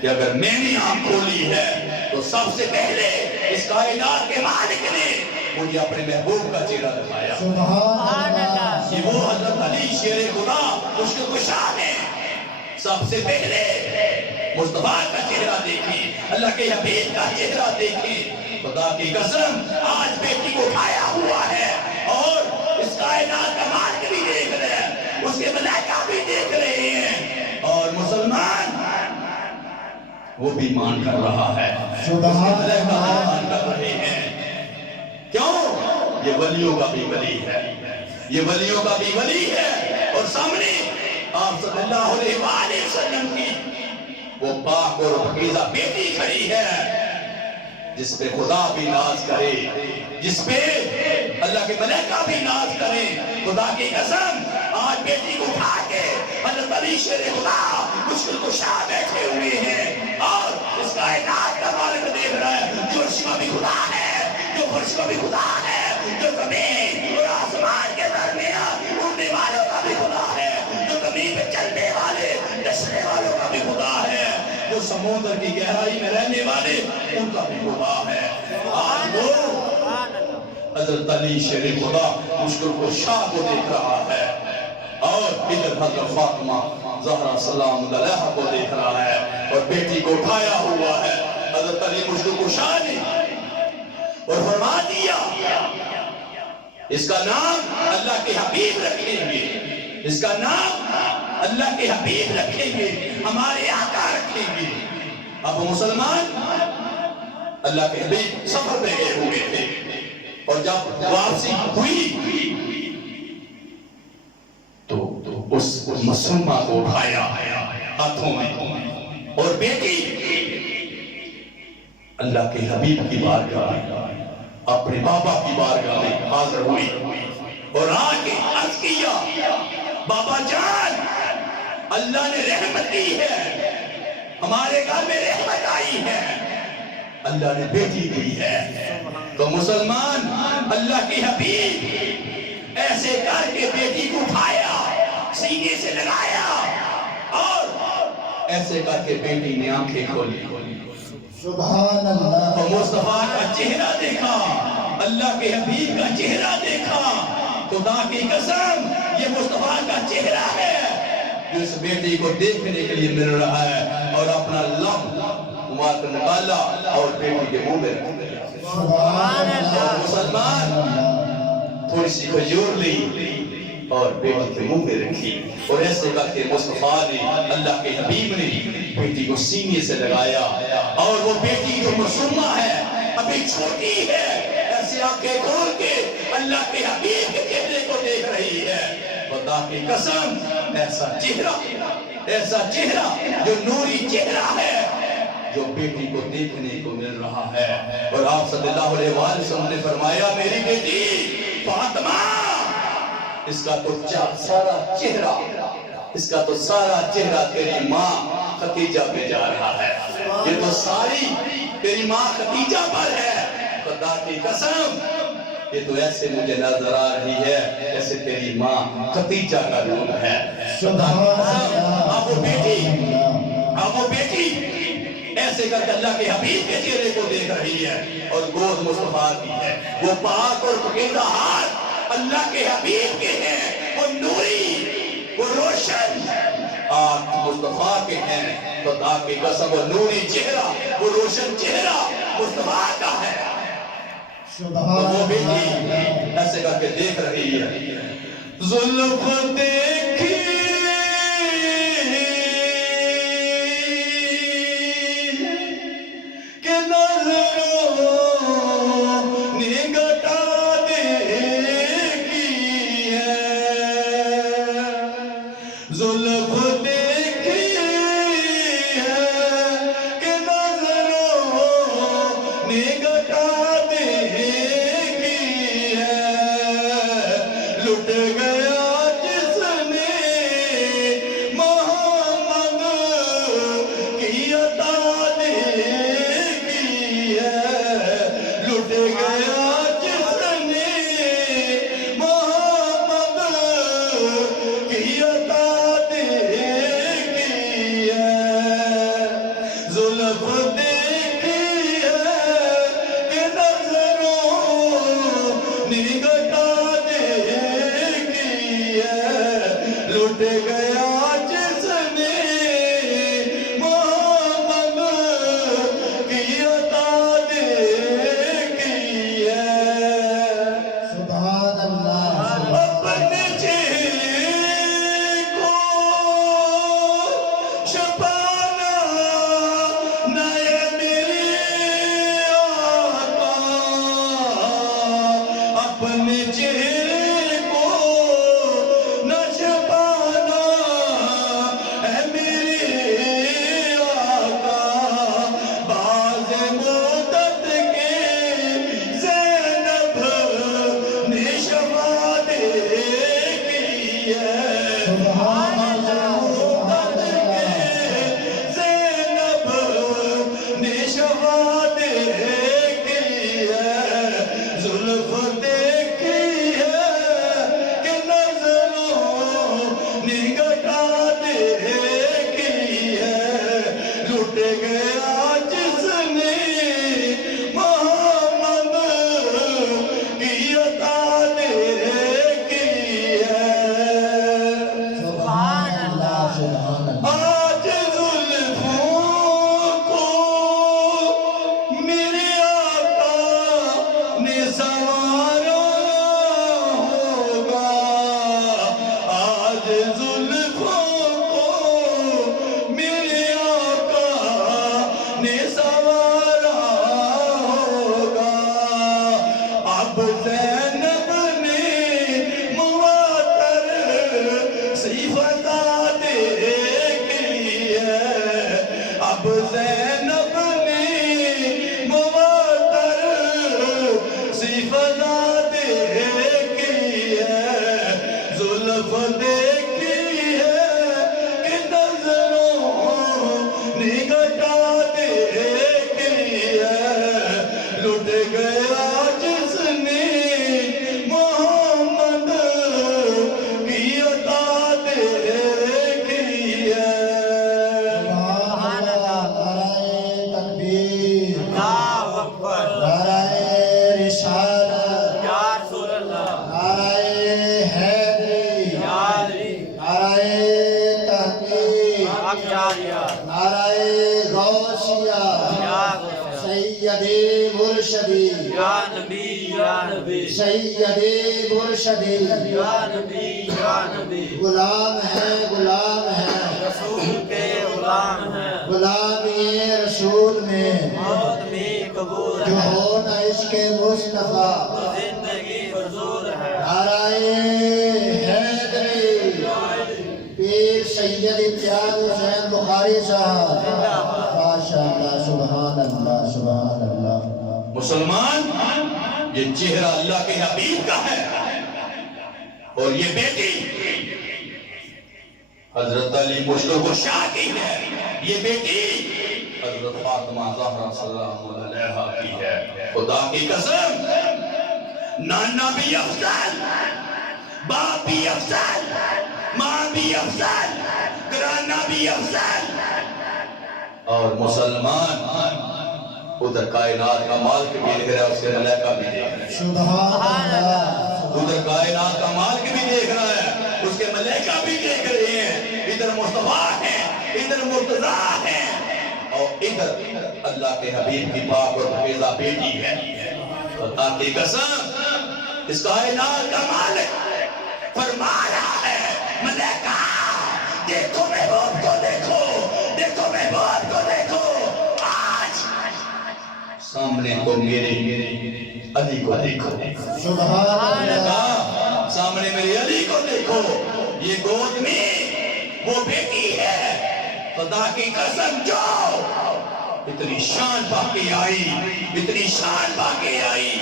کہ اگر میں نے آنکھ کھولی ہے تو سب سے پہلے اس کائنات کے مالک نے مجھے اپنے محبوب کا چہرہ دکھایا۔ سبحان اللہ۔ یہ وہ حضرت علی شیر خدا مشکل کشا ہے، سب سے پہلے مصطفیٰ کا چہرہ دیکھی، اللہ کے حبیب کا چہرہ دیکھی۔ خدا کی قسم آج بیٹی کو اٹھایا ہوا ہے اور اس کائنات کا مالک بھی دیکھ رہے ہیں، اس کے ملائکہ بھی دیکھ رہے ہیں اور مسلمان وہ بھی مان کر رہا ہے، سبحان اللہ۔ مان کر رہے ہیں۔ کیوں؟ یہ ولیوں کا بھی ولی ہے، یہ ولیوں کا بھی ولی ہے اور سامنے آپ صلی اللہ علیہ وآلہ وسلم کی وہ پاک اور پاکیزہ بیٹی کھڑی ہے جس پہ خدا بھی ناز کرے، جس پہ اللہ کے ملائکہ بھی ناز کرے۔ خدا کی قسم آج بیٹی کو اٹھا کے حضرت علی شیر خدا مشکل کشا بیٹھے ہوئے ہیں اور اس کائنات کا مالک دیکھ رہا ہے، جو عرش کا بھی خدا ہے، جو فرش کا بھی خدا ہے، جو زمین اور آسمان کے درمیان اڑنے والوں کا بھی خدا ہے، جو زمین پہ چلنے والے ڈسنے والوں کا بھی خدا ہے، جو سمندر کی گہرائی میں رہنے والے ان کا بھی خدا ہے۔ آج وہ حضرت علی شیر خدا مشکل کشا کو دیکھ رہا ہے اور ادھر حضرت فاطمہ زہرا سلام علیہا کو دیکھ رہا ہے اور بیٹی کو اٹھایا ہوا ہے حضرت علی مشکل کشا نے اور فرما دیا اس کا نام اللہ کے حبیب رکھیں گے، اس کا نام اللہ کے حبیب رکھیں گے، ہمارے آقا رکھیں گے۔ اب مسلمان اللہ کے حبیب سفر میں گئے ہوئے تھے اور جب واپسی ہوئی تو اس معصومہ کو اٹھایا ہاتھوں میں اور بیٹی اللہ کے حبیب کی بارگاہ میں اپنے بابا کی بارگاہ میں حاضر ہوئی اور آ کے عرض کیا بابا جان اللہ نے رحمت کی ہے، ہمارے گھر میں رحمت آئی ہے، اللہ نے بیٹی دی ہے۔ تو مسلمان اللہ کے حبیب ایسے کر کے بیٹی کو اٹھایا، سینے سے لگایا اور ایسے کر کے بیٹی نے آنکھیں کھولی سبحان اللہ۔ تو مصطفیٰ کا چہرہ دیکھا، اللہ کے حبیب کا چہرہ دیکھا۔ خدا کی قسم یہ مصطفیٰ کا چہرہ ہے جو اس بیٹی کو دیکھنے کے لیے مل رہا ہے اور اپنا لب مبارک نکالا اور بیٹی کے منہ میں رکھ دیا۔ سبحان اللہ۔ مسلمان تھوڑی سی کھجور لی اور بیٹی کے منہ میں رکھی اور ایسے کر کے مصطفیٰ نے اللہ کے حبیب نے بیٹی کو سینے سے لگایا اور وہ بیٹی جو معصومہ ہے ابھی چھوٹی ہے ایسے آنکھیں کھول کے اللہ کے حبیب کے چہرے کو دیکھ رہی ہے۔ خدا کی قسم ایسا چہرہ جو نوری چہرہ ہے جو بیٹی کو دیکھنے کو مل رہا ہے۔ اور آپ صلی اللہ علیہ وسلم نے فرمایا میری بیٹی فاطمہ، اس کا تو سارا چہرہ تیری ماں خدیجہ پہ جا رہا ہے، یہ تو ساری تیری ماں خدیجہ پر ہے۔ خدا کی قسم یہ تو ایسے مجھے نظر آ رہی ہے جیسے تیری ماں خدیجہ کا روپ ہے۔ اب وہ بیٹی ایسے کر کے اللہ کے حبیب کے چہرے کو دیکھ رہی ہے اور گود مصطفیٰ کی ہے۔ وہ پاک اور پاکیزہ ہاتھ اللہ کے حبیب کے ہیں، وہ نوری، وہ روشن آنکھ مصطفیٰ کے ہیں۔ خدا کی قسم وہ نوری چہرہ، وہ روشن چہرہ مصطفیٰ کا ہے۔ وہ بیٹی ایسے کر کے دیکھ رہی ہے، زلف دیکھی کہ نظروں نے گٹا دیکھی ہے، زلف دیکھی ہے کہ نظروں نے گٹا سیدی مرشدی یا نبی یا نبی سیدی مرشدی یا نبی یا نبی غلام ہے رسول کے غلام ہیں غلامی رسول میں موت بھی قبول جو ہے ہو نہ عشق مصطفیٰ تو زندگی فضول ہے نعرہ حیدری پیر سید امتیاز حسین بخاری صاحب ماشاءاللہ مسلمان یہ چہرہ اللہ کے حبیب کا ہے اور یہ بیٹی حضرت علی مشکل کو شاہ کی ہے، یہ بیٹی حضرت فاطمہ زہرا سلام علیہا کی ہے۔ خدا کی قسم نانا بھی افضل، باپ بھی افضل، ماں بھی افضل، گرانا بھی افضل، اور مسلمان ادھر کائنات کا مالک بھی دیکھ رہا ہے، اس کے ملائکہ بھی دیکھ رہے ہیں۔ سبحان اللہ، ادھر کائنات کا مالک بھی دیکھ رہا ہے، اس کے ملائکہ بھی دیکھ رہے ہیں۔ ادھر مصطفیٰ ہے، ادھر مرتضیٰ ہے، اور ادھر اللہ کے حبیب کی پاک اور حفیظہ بیٹی ہے۔ خدا کی قسم اس کائنات کا مالک فرما رہا ہے، ملائکہ دیکھو محبوب کو دیکھو، دیکھو محبوب کو دیکھو، آج سامنے کو میرے علی کو دیکھو، سبحان اللہ، سامنے میرے علی کو دیکھو، یہ گود میں وہ بیٹی ہے۔ خدا کی قسم جو اتنی شان پا کے آئی، اتنی شان پا کے آئی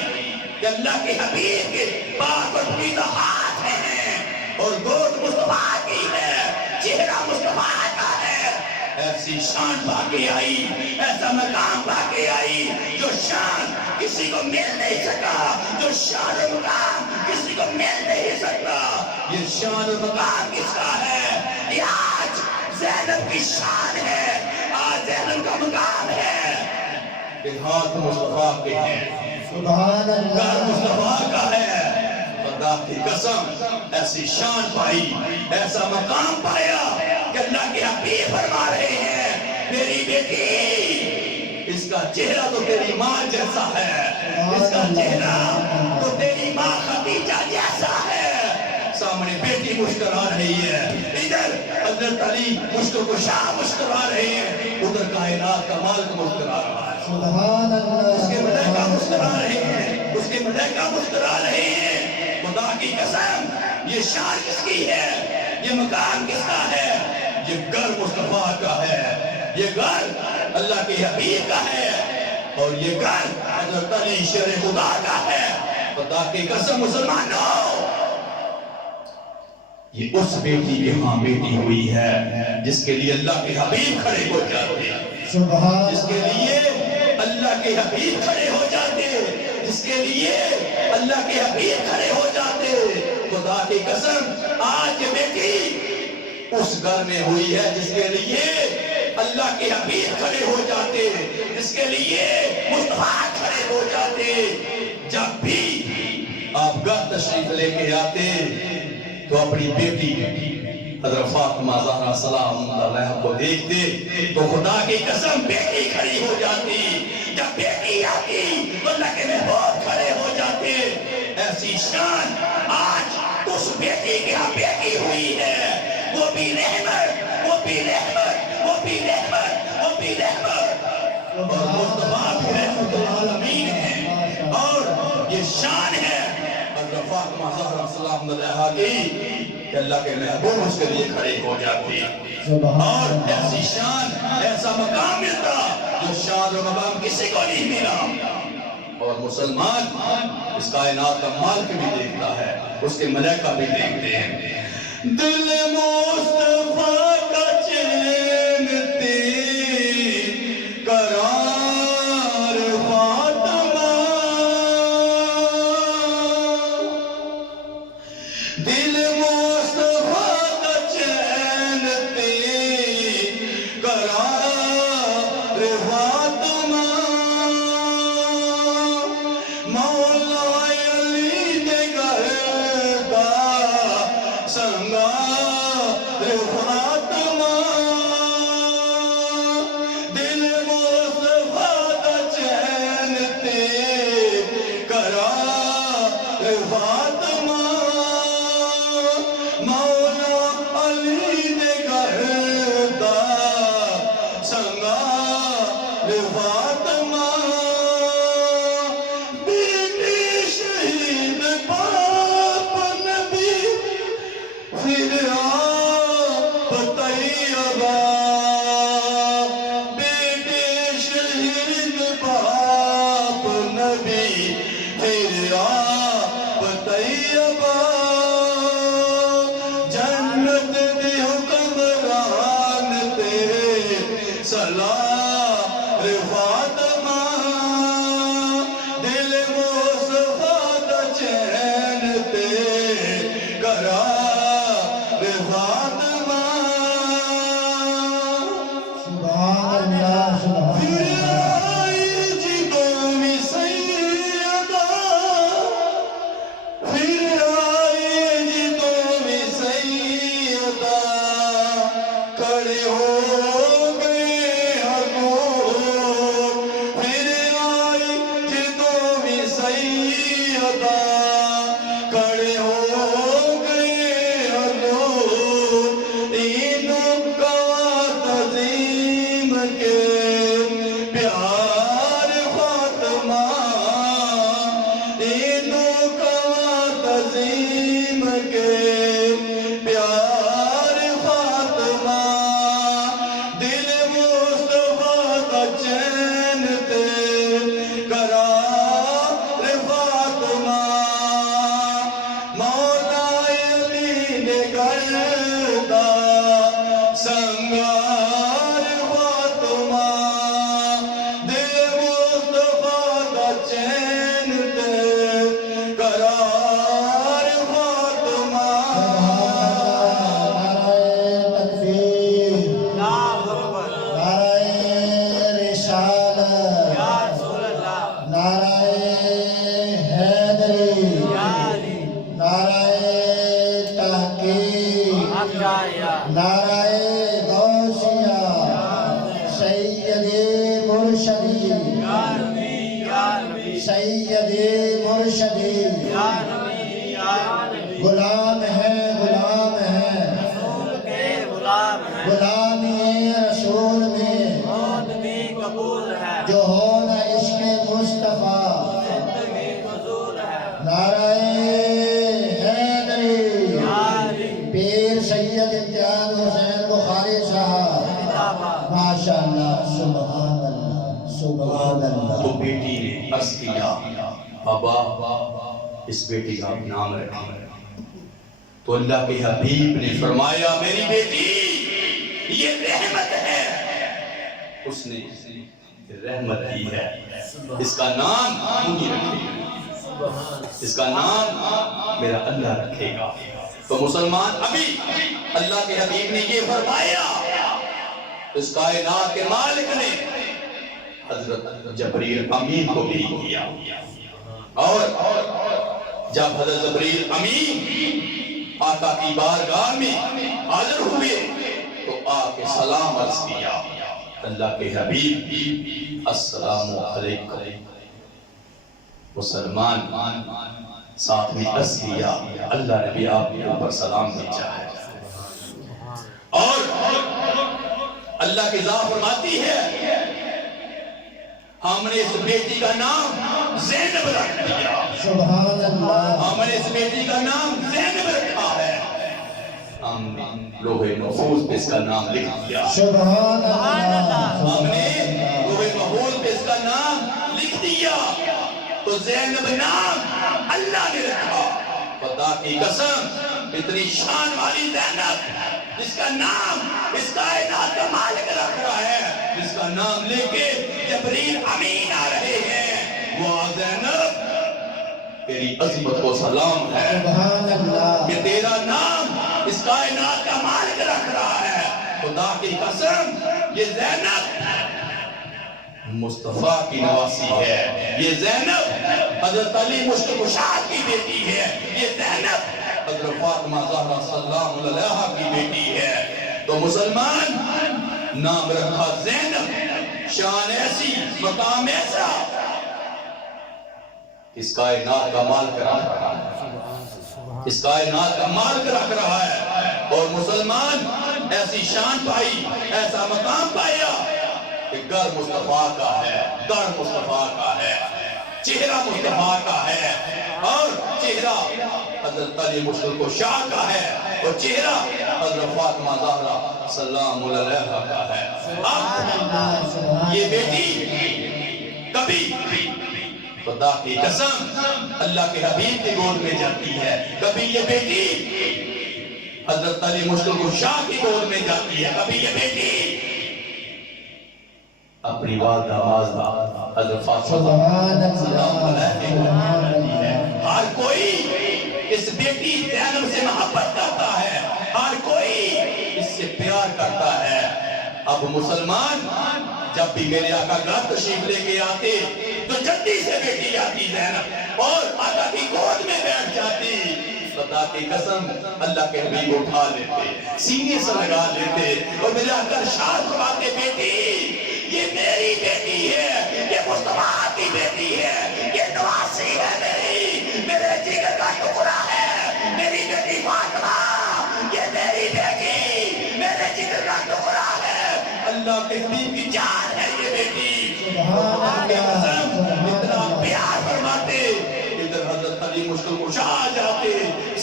کہ اللہ کے حبیب کے پاک اور پاکیزہ ہاتھ ہیں اور گود مصطفیٰ کی ہے، چہرہ مصطفیٰ کا ہے۔ ایسی شان پا کے آئی، ایسا مقام پا کے آئی جو شان کسی کو مل نہیں سکا، جو شان و مقام کسی کو مل نہیں سکتا۔ یہ شان و مقام کس کا ہے؟ یہ آج زینب کی شان ہے، آج زینب کا مقام ہے کہ ہاتھ مصطفیٰ کے ہیں، سبحان گھر اللہ، مصطفیٰ کا ہے۔ خدا کی قسم ایسی شان پائی، ایسا مقام پایا کہ اللہ کے حبیب فرما رہے ہیں میری بیٹی اس کا چہرہ تو تیری ماں جیسا ہے، اس کا چہرہ تو تیری ماں خدیجہ جیسا ہے۔ سامنے بیٹی مسکرا رہی ہے، ادھر حضرت علی مشکل کو شاہ مسکرا رہے ہیں، ادھر کائنات کا مالک مسکرا رہا ہے۔ سبحان اس کے ملائکہ اللہ، مسکرا رہے ہیں، اس کے ملائکہ مسکرا رہے ہیں۔ خدا کی قسم یہ شان کس کی ہے؟ یہ مقام کس کا ہے؟ یہ گھر مصطفیٰ کا ہے، یہ گھر اللہ کے حبیب کا ہے، اور یہ گھر حضرت علی شیر خدا کا ہے۔ خدا کی قسم مسلمانوں یہ اس بیٹی کے ہاں بیٹی ہوئی ہے جس کے لیے اللہ کے حبیب کھڑے ہو جاتے، سبحان جس کے لیے اللہ کے حبیب کھڑے ہو جاتے، جس کے لیے اللہ کے حبیب کھڑے ہو جاتے۔ خدا کی قسم آج یہ بیٹی اس گھر میں ہوئی ہے جس کے لیے اللہ کے حبیب کھڑے ہو جاتے، جس کے لیے مصطفیٰ کھڑے ہو جاتے۔ جب بھی آپ گھر تشریف لے کے آتے تو اپنی بیٹی حضرت فاطمہ زہرا سلام علیہا کو دیکھتے تو خدا کی قسم بیٹی کھڑی ہو جاتی۔ جب بیٹی آتی تو اللہ کے محبوب کھڑے ہو جاتے۔ ایسی شان آج اس بیٹی کے ہاں بیٹی ہوئی ہے، وہ بھی رحمت، وہ بھی رحمت، وہ بھی رحمت، وہ بھی رحمت، اور مصطفیٰ بھی رحمت العالمین ہے، اور یہ شان ہے حضرت فاطمہ زہرا سلام علیہا کی کہ اللہ کے محبوب اس کے لیے کھڑے ہو جاتی، اور ایسی شان ایسا مقام ملتا جو شان و مقام کسی کو نہیں ملا۔ اور مسلمان اس کائنات کا مالک بھی دیکھتا ہے، اس کے ملائکہ بھی دیکھتے ہیں۔ دل مصطفیٰ کا چین تھی قرار فاطمہ، دل مصطفیٰ کا چین تھی قرار فاطمہ، مولا علی دے گھر دا سنگار فاطمہ، دل مصطفیٰ کا چین تے قرار فاطمہ، مولا علی دے گھر دا سنگار فاطمہ، بیٹی شہید باپ نبی پھر آپ طیبہ، بیٹی شہید باپ نبی فاطمہ دل مصطفیٰ دا چین تے قرار فاطمہ سبحان اللہ سبحان پھر اللہ آئی جدوں میں سیدہ پھر آئی جدوں میں سیدہ کھڑے ہو گئے حضور پھر آئی جدوں میں سیدہ کھڑے ہو گئے حضور اینوں کا تعظیم کے پیار فاطمہ اینوں کا تعظیم کے پیار فاطمہ دل مصطفیٰ کا چین تے قرار فاطمہ مولا علی نے کردا سنگار فاطمہ دل مصطفیٰ کا چین تے قرار فاطمہ نعرہ تکبیر اللہ اکبر نعرہ رسالت یا رسول اللہ نعرہ حیدری یا علی نعرہ تحقیق افجایا نعرہ غوثیہ سیدی مرشدی یا نبی سیدی مرشدی یا نبی یا نبی غلام ہے رسول کے غلام ہیں غلامی رسول میں موت بھی قبول ہے جو ہو نہ عشق مصطفیٰ زندگی فضول ہے نعرہ حیدری یا علی پیر سید امتیاز حسین بخاری صاحب زندہ ماشاءاللہ سبحان اللہ سبحان اللہ تو بیٹی نے عرض کیا بابا اس بیٹی کا نام رکھیں تو اللہ کے حبیب نے فرمایا میری بیٹی یہ رحمت ہے اس نے رحمت دی ہے اس کا نام نہیں رکھے گا اس کا نام میرا اللہ رکھے گا تو مسلمان ابھی اللہ کے حبیب نے یہ فرمایا اس کائنات کے مالک نے حضرت جبریل امین کو بھی کیا اور جب حضرت جبریل امین آقا کی بارگاہ میں حاضر ہوئے تو آ کے سلام عرض کیا اللہ کے حبیب السلام علیکم مسلمان ساتھ میں عرض کیا اللہ نے بھی آپ کے اوپر سلام بھیجا ہے اور اللہ کی ذات فرماتی ہے ہم نے اس بیٹی کا نام زینب رکھ دیا سبحان اللہ ہم نے اس بیٹی کا نام زینب رکھا ہے ہم نے لوہے محفوظ پہ اس کا نام لکھ دیا سبحان اللہ ہم نے لوہے محفوظ پہ اس کا نام لکھ دیا تو زینب نام اللہ نے رکھا خدا کی قسم اتنی شان والی زینب جس کا نام اس کائنات کا مالک رکھ رہا ہے جس کا نام لے کے جبریل امین آ رہے ہیں وہ زینب تیری عظمت کو سلام ہے سبحان اللہ کہ تیرا نام اس کائنات کا مالک رکھ رہا ہے خدا کی قسم یہ زینب مصطفیٰ کی نواسی ہے یہ زینب حضرت علی مشکل کشاد کی بیٹی ہے یہ زینب حضرت فاطمہ زہرا سلام علیہا کی بیٹی ہے تو مسلمان نام رکھا زینب شان ایسی مقام ایسا اس کائنات کا مالک رکھ رہا ہے اس کائنات کا مالک رکھ رہا ہے اور مسلمان ایسی شان پائی ایسا مقام پایا کہ گھر مصطفیٰ کا ہے در مصطفیٰ کا ہے چہرہ مصطفیٰ کا ہے اور چہرہ حضرت علی مشکل کو شاہ کا ہے اور چہرہ حضرت فاطمہ زہرا سلام علیہا کا ہے اب یہ بیٹی کبھی خدا کی قسم اللہ کے حبیب کی گود میں جاتی ہے کبھی یہ بیٹی حضرت علی مشکل کو شاہ کی گود میں جاتی ہے کبھی یہ بیٹی اپنی والدہ مازدہ حضرت فاطمہ سبحان سلام اللہ علیہ وسلم. ہر کوئی اس بیٹی زینب سے محبت کرتا ہے، ہر کوئی اس سے پیار کرتا ہے. اب مسلمان جب بھی میرے آقا گھر تشریف لے کے آتے تو جلدی سے بیٹی آتی زینب اور آقا کی گود میں بیٹھ جاتی. خدا کی قسم اللہ کے حبیب اٹھا لیتے، سینے سے لگا لیتے اور میرے آقا ارشاد فرماتے بیٹی یہ میری بیٹی ہے، یہ مصطفیٰ کی بیٹی ہے، یہ نواسی ہے میرے جگر کا ٹکڑا ہے، میری بیٹی فاطمہ یہ میری بیٹی میرے جگر کا ٹکڑا ہے، اللہ کے حبیب کی جان ہے یہ بیٹی. خدا کی قسم اتنا پیار فرماتے. ادھر حضرت علی مشکل کشا آ جاتے،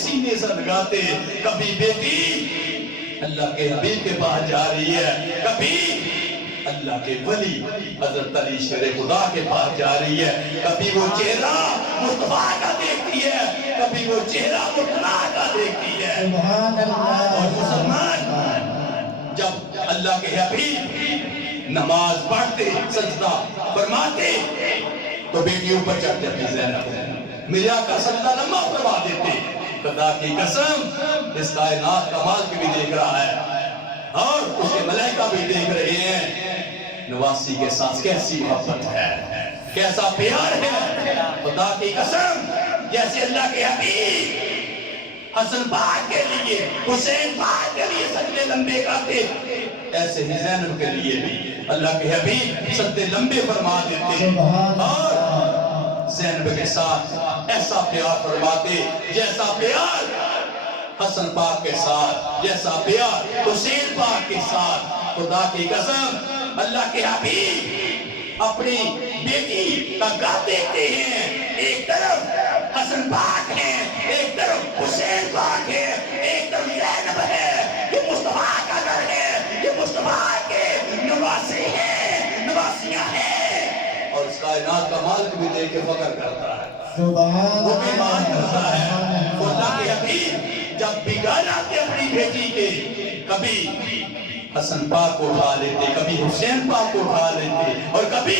سینے سے لگاتے. کبھی بیٹی اللہ کے حبیب کے پاس جا رہی ہے، کبھی اللہ کے ولی حضرت علی شیر خدا کے پاس جا رہی ہے. کبھی وہ چہرہ مصطفیٰ کا دیکھتی ہے، کبھی وہ چہرہ مطلع کا دیکھتی ہے. سبحان اللہ. اور مسلمان جب اللہ کے حبیب نماز پڑھتے سجدہ فرماتے تو بیٹی اوپر چڑھ جاتی زینب، میرے آقا سجدہ لمبا فرما دیتے. خدا کی قسم اس کائنات کا مالک بھی دیکھ رہا ہے اور اس کے ملائکہ بھی دیکھ رہے ہیں نواسی کے ساتھ کیسی محبت ہے، کیسا پیار ہے. خدا کی قسم جیسے اللہ کے حبیب حسن پاک کے لیے حسین پاک کے لیے سجدے لمبے کرتے، ایسے ہی زینب کے لیے بھی اللہ کے حبیب سجدے لمبے فرما دیتے اور زینب کے ساتھ ایسا پیار فرماتے جیسا پیار حسن پاک کے ساتھ، جیسا پیار حسین پاک کے ساتھ. خدا کی قسم اللہ کے حبیب اپنی بیٹی کا گھر دیکھتے ہیں، ایک طرف حسن پاک ہے، ایک طرف حسین پاک ہے، ایک طرف زینب ہے. یہ مصطفیٰ کا گھر ہے، یہ مصطفیٰ کے نواسی ہیں، نواسیاں ہیں. اور اس کائنات کا مالک بھی دیکھ کے فخر کرتا ہے، سبحان وہ بھی مان کرتا ہے. وہ اللہ کے حبیب جب بھی گھر آتے اپنی بیٹی کے، کبھی حسن پاک کو اٹھا لیتے، کبھی حسین پاک کو اٹھا لیتے اور کبھی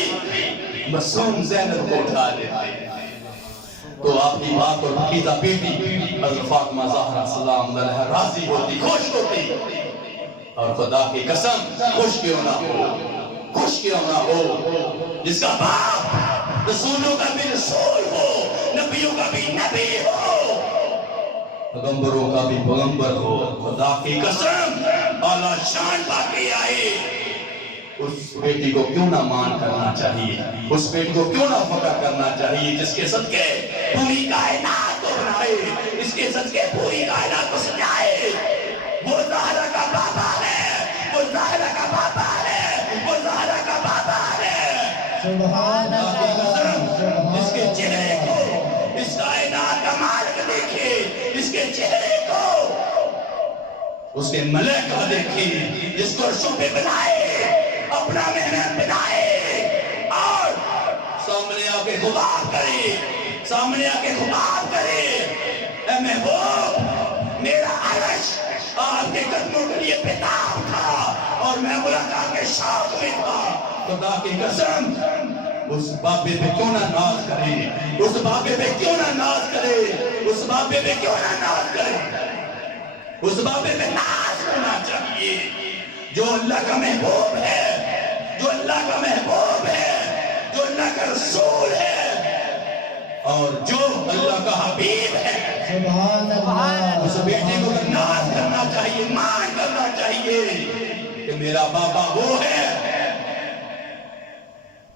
معصوم زینب کو اٹھا لیتے. تو آپ کی بات اور حقیقہ بیٹی حضرت فاطمہ زہرا سلام علیہا راضی ہوتی، خوش ہوتی. اور خدا کی قسم خوش کیوں نہ ہو، خوش کیوں نہ ہو جس کا باپ رسولوں کا بھی رسول ہو، نبیوں کا بھی نبی ہو، پیغمبروں کا بھی پیغمبر ہو. خدا کی قسم اعلیٰ شان باقی آئے. اس بیٹی کو کیوں نہ مان کرنا چاہیے، اس بیٹی کو کیوں نہ فخر کرنا چاہیے جس کے صدقے پوری کائنات کو بنائے، اس کے صدقے پوری کائنات کو سجائے. وہ زہرا کا بابا ہے، وہ زہرا کا بابا ہے، وہ زہرا کا بابا ہے. سبحان اللہ. اس کے چہرے کو اس کائنات کا مالک دیکھے، اس کے چہرے کو اس کے ملائکہ دیکھے جس کو عرشوں پہ بنائے، اپنا مہمان بنائے اور سامنے آ کے خطاب کرے، سامنے آ کے خطاب کرے. اے محبوب میرا عرش آپ کے قدموں کے لیے پتاب تھا اور میں ملاقات کے شوق میں تھا. خدا کی قسم اس بابے پہ کیوں نہ ناز کرے، اس بابے پہ کیوں نہ ناز کرے، اس بابے پہ کیوں نہ ناز کرے. اس بابے پہ ناز کرنا چاہیے جو اللہ کا محبوب ہے، جو اللہ کا محبوب ہے، جو اللہ کا رسول ہے اور جو اللہ کا حبیب ہے. سبحان اللہ. اس بیٹے کو ناز کرنا چاہیے، مان کرنا چاہیے کہ میرا بابا وہ ہے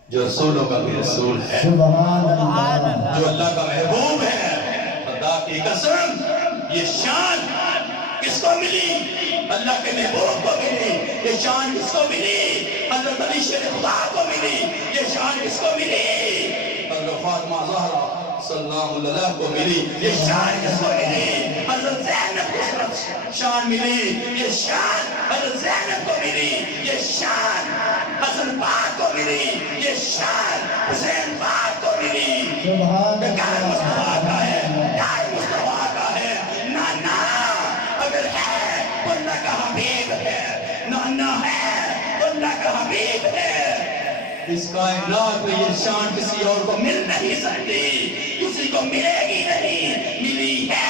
جو رسولوں کا بھی رسول ہے، سبحان اللہ. جو اللہ کا محبوب ہے. خدا کی قسم یہ شان کس کو ملی؟ اللہ کے محبوب کو ملی. یہ شان کس کو ملی؟ حضرت علی شیر خدا کو ملی. یہ شان کس کو ملی؟ حضرت فاطمہ زہرا سلام اللہ کو ملی. یہ شان کس کو ملی؟ حضرت زینب کو شان ملی. یہ شان حضرت زینب کو ملی. یہ شان حسن پاک کو ملی. یہ شان حسین پاک کو ملی. سبحان یہ کار اللہ. مصطفیٰ کا ہے، کار مصطفیٰ کا ہے. نانا اگر ہے تو اللہ کا حبیب ہے، نانا ہے تو اللہ کا حبیب ہے. کائنات میں یہ شان کسی اور کو مل نہیں سکتی، کسی کو ملے گی نہیں، ملی ہے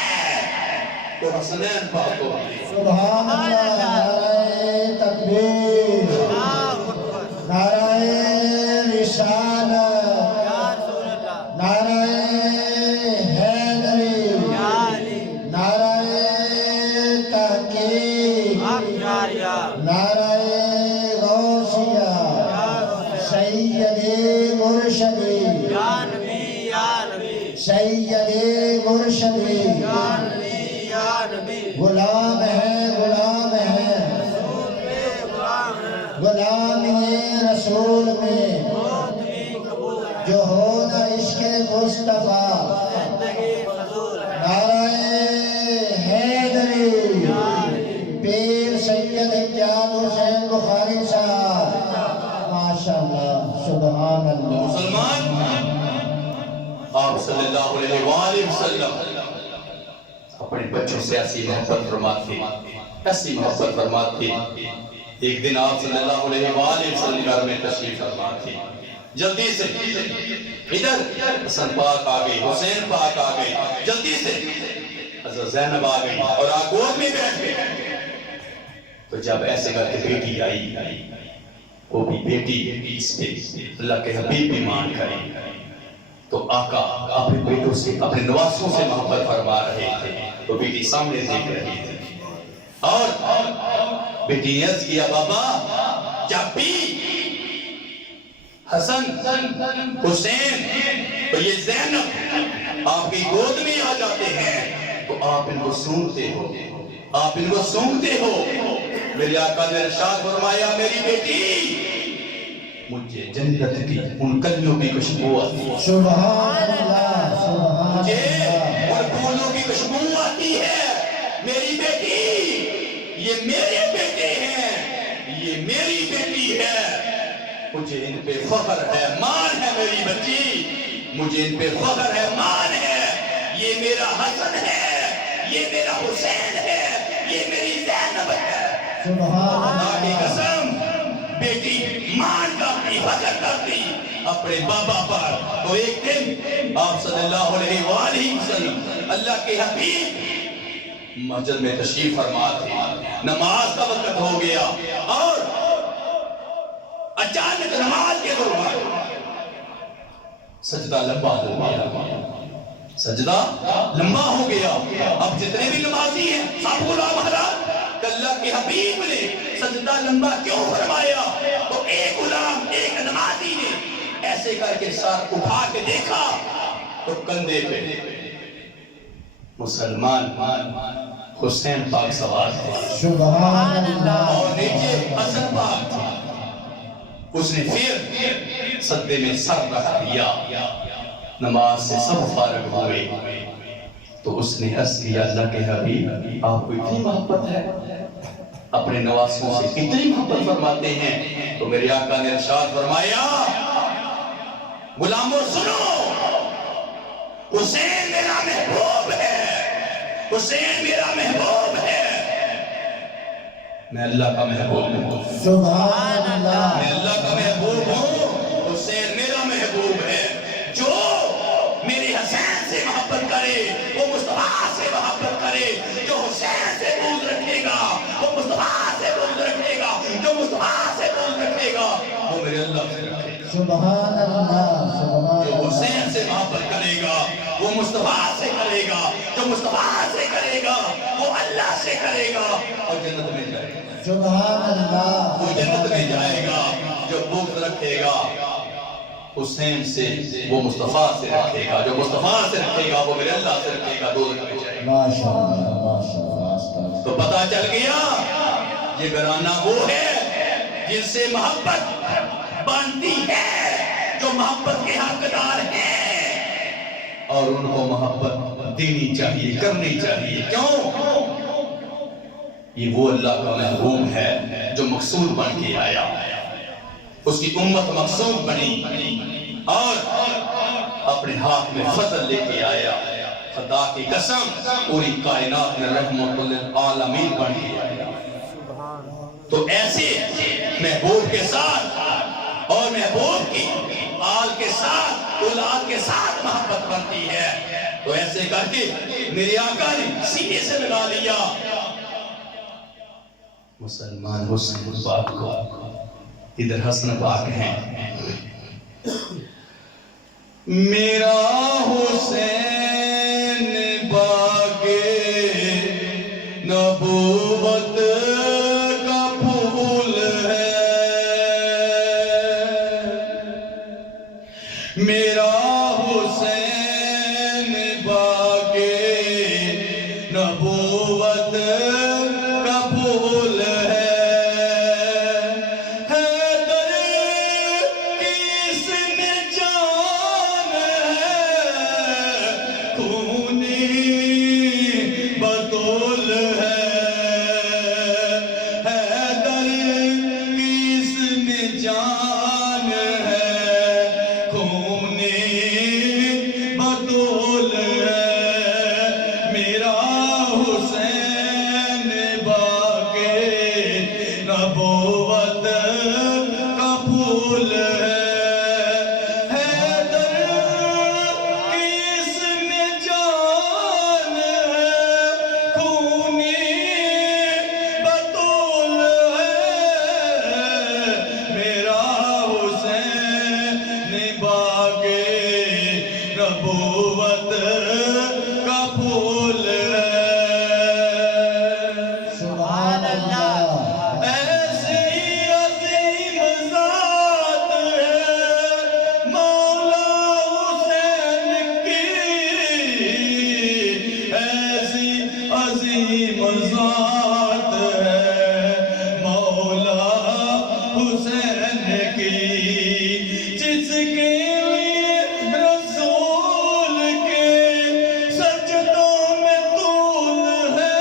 تو حسنین پاک کو سبحان اللہ، نعرہ تکبیر، نعرہ رسالت، نعرہ حیدری، نعرہ تحقیق، نعرہ غوثیہ، سید مرشدی، سید مرشدی، غلام ہے، غلام ہے، غلامی رسول میں جو ہونا عشق مصطفیٰ، نعرہ حیدری، پیر سید امجاد حسین بخاری صاحب، ماشاءاللہ، سبحان اللہ۔ مسلمان آپ صلی اللہ علیہ وآلہ وسلم اپنے بچوں سے ایسی محبت فرماتے، ایسی محبت فرماتے۔ ایک دن آپ صلی اللہ علیہ وآلہ وسلم گھر میں تشریف فرما تھی، جلدی سے ادھر حسن پاک آ گئی، حسین پاک آ گئی، جلدی سے حضرت زینب آ گئی اور گود میں بیٹھ گئی۔ تو جب ایسے کر کے بیٹی آئی، وہ بھی بیٹی اس پہ اللہ کے حبیب بھی مان کری، تو آقا اپنے بیٹوں سے، اپنے نواسوں سے محبت فرما رہے تھے، تو بیٹی سامنے دیکھ رہی تھی اور بیٹی نے عرض کیا، بابا جب بھی حسن حسین اور یہ زینب آپ کی گود میں آ جاتے ہیں تو آپ ان کو سونگتے ہو، آپ ان کو سونگتے ہو۔ میرے آقا نے ارشاد فرمایا، میری بیٹی مجھے جنت کی ان کلیوں کی خوشبو آتی ہے، سبحان اللہ، سبحان مجھے اللہ، ان پھولوں کی خوشبو آتی ہے۔ میری بیٹی، یہ میرے بیٹے ہیں، یہ میری بیٹی ہے، مجھے ان پہ فخر ہے، مان ہے میری بچی، مجھے ان پہ فخر ہے، مان ہے۔ یہ میرا حسن ہے، یہ میرا حسین ہے، یہ میری زینب ہے۔ سبحان اللہ کی اللہ، قسم، بیٹی مان کرتی، فخر کرتی اپنے بابا پر۔ تو ایک دن آپ صلی اللہ علیہ وآلہ وسلم اللہ کے حبیب مسجد میں تشریف فرما تھے، نماز کا وقت ہو گیا اور اچانک نماز کے دوران سجدہ لمبا ہو گیا، سجدہ لمبا ہو گیا۔ اب جتنے بھی نمازی ہیں سب غلام حضرات، کہ اللہ کے حبیب نے سجدہ لمبا کیوں فرمایا؟ تو ایک غلام، ایک نمازی نے ایسے کر کے سر اٹھا کے دیکھا تو کندھے پہ مسلمان حسین پاک سوار تھے سبحان اللہ، اور نیچے حسن پاک تھا۔ اس نے پھر سجدے میں سر رکھ دیا، نماز سے سب فارغ ہوئے تو اس نے عرض کیا، اللہ کے حبیب آپ کو اتنی محبت ہے، اپنے نواسوں سے اتنی محبت فرماتے ہیں؟ تو میرے آقا نے ارشاد فرمایا، غلاموں سنو، حسین میرا محبوب ہے، حسین میرا محبوب ہے، میں اللہ کا محبوب ہوں، سبحان اللہ، میں اللہ کا محبوب ہوں، حسین میرا محبوب ہے۔ جو میرے حسین سے محبت کرے وہ مصطفیٰ سے محبت کرے، جو حسین سے بغض رکھے گا وہ مصطفیٰ سے بغض رکھے گا، جو مصطفیٰ سے بغض رکھے گا وہ میرے اللہ سے رکھے گا، سبحان اللہ، سبحان جو اللہ، حسین سے محبت کرے گا وہ مصطفیٰ سے کرے گا، جو مصطفیٰ سے کرے گا وہ اللہ سے کرے گا اور جنت میں جائے گا، سبحان اللہ، وہ جنت میں جائے گا۔ جو بغض رکھے گا حسین سے وہ مصطفیٰ سے رکھے گا، جو مصطفیٰ سے رکھے گا وہ میرے اللہ سے رکھے گا، دوزخ میں جائے گا۔ ماشاءاللہ، ماشاءاللہ، استغفر، تو پتہ چل گیا یہ گھرانہ وہ ہے جن سے محبت بنتی ہے، جو محبت کے حقدار ہیں اور ان کو محبت دینی چاہیے، کرنی چاہیے۔ کیوں؟ یہ وہ اللہ کا محبوب ہے جو مقصود بن کے آیا، اس کی امت مقصود بنی اور اپنے ہاتھ میں فضل لے کے آیا۔ خدا کی قسم پوری کائنات میں رحمت للعالمین بن کے آیا۔ تو ایسے محبوب کے ساتھ اور محبوب کی آل کے ساتھ اولاد کے ساتھ محبت بنتی ہے. تو ایسے کر کے میرے آقا نے سینے سے لگا لیا. مسلمان حسن پاک کو ادھر حسن پاک ہیں. میرا حسین باغ نبوت کا پھول ہے. میرا حسین باغ نبوت کا پھول ہے. حیدر کی اس میں جان ہے, خونی بطول ہے. حیدر کی اس میں جان ہے, خونی بطول ہے. میرا حسین باغ نبوت کا پھول ہے. حیدر کی اس میں جان ہے, خونی بطول ہے. میرا حسین باغ نبوت کا پھول ہے. سبحان اللہ. ایسی عظیم ذات ہے مولا حسین کی. ایسی عظیم ذات ہے مولا حسین کی, جس کے لیے رسول کے سجدوں میں طول ہے.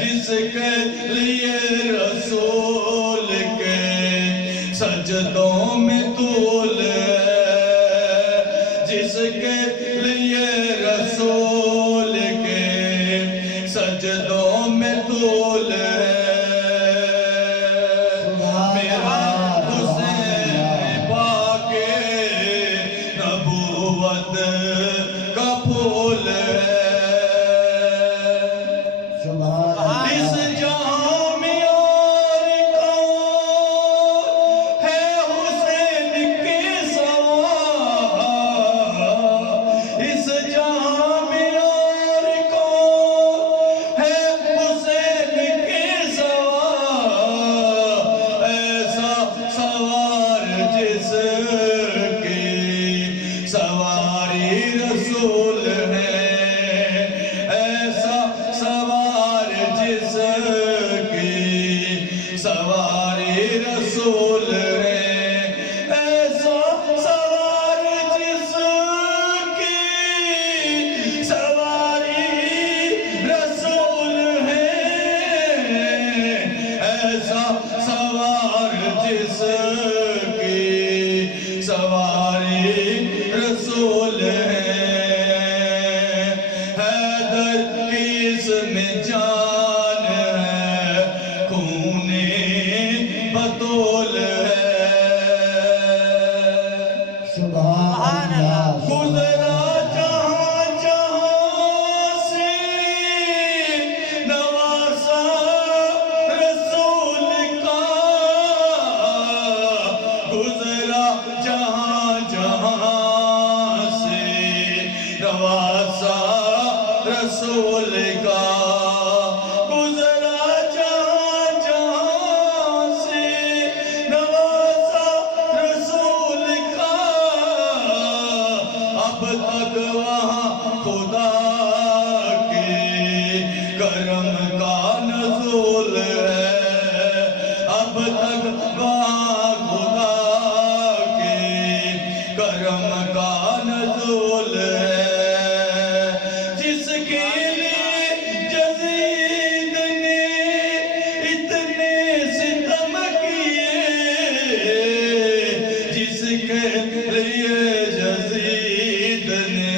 جس کے لیے رسول کے سجدوں میں طول ہے. جس کے لیے رسول کے سجدوں میں طول ہے. میرا حسین باغ نبوت کا پھول ہے. سبحان اس اللہ. جہاں میں اور کون ہے حسین کے سوا. اس جہاں میں اور کون ہے حسین کے سوا. ایسا سوار جس کی سواری رسول ہے. ایسا سوار جس کی سواری رسول ہے. ایسا سوار جس کی سواری رسول ہے. ایسا سوار جس کی سواری رسول ہے. حیدر کی اس میں جان ہے, خونی بطول ہے. سبحان اللہ. گزرا جہاں جہاں سے نواسا رسول کا. گزرا جہاں جہاں سے نواسا رسول کا. گزرا جہاں جہاں سے نواسا رسول کا. اب تک وہاں خدا کے کرم کا نزول ہے. اب تک وہاں خدا کے کرم کا نزول ہے. جس کے لیے جزید نے اتنے ستم کیے. جس کے لیے جزید نے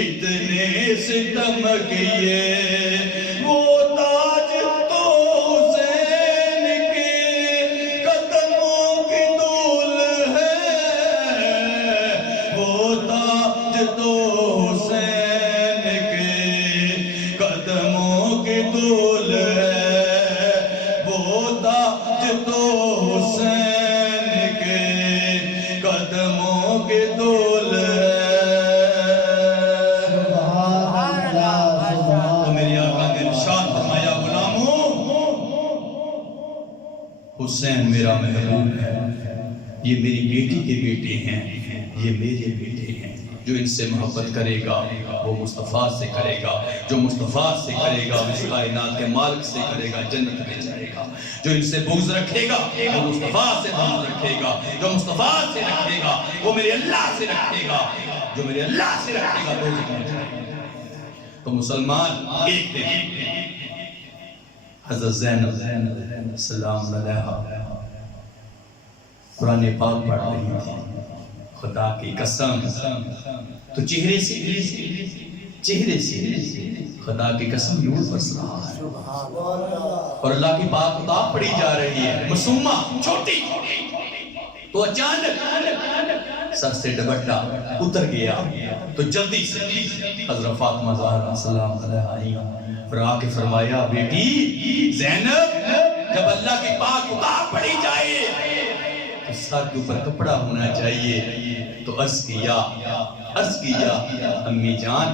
اتنے ستم کیے. وہ تاج تو حسین کے قدموں قدموں کے طول سبحان اللہ تو میری آقا نے ارشاد فرمایا غلاموں حسین میرا محبوب ہے، یہ میری بیٹی کے بیٹے ہیں، یہ میرے بیٹے ہیں، جو ان سے محبت کرے گا وہ مصطفیٰ سے کرے گا، جو مصطفیٰ سے کرے گا اس کائنات کے مالک سے کرے گا، جنت میں جائے گا، جو ان سے بغض رکھے گا وہ مصطفیٰ سے بغض رکھے گا، جو مصطفیٰ سے رکھے گا وہ میرے اللہ سے رکھے گا، جو میرے اللہ سے رکھے گا دوزخ میں جائے گا۔ تو مسلمان ایک دن حضرت زینب سلام علیہا قرآن پاک پڑھ رہی تھی، خدا کی قسم تو چہرے سے خدا کی قسم نور برس رہا ہے اور اللہ کی پاک کتاب پڑھی جا رہی ہے، معصومہ چھوٹی، تو اچانک سر سے دوپٹہ اتر گیا تو جلدی سے حضرت فاطمہ زہرا سلام علیہا آئی اور آ کے فرمایا بیٹی زینب جب اللہ کی پاک کتاب پڑھی جائے تو سر کے اوپر کپڑا ہونا چاہیے، تو عرض کیا امی جان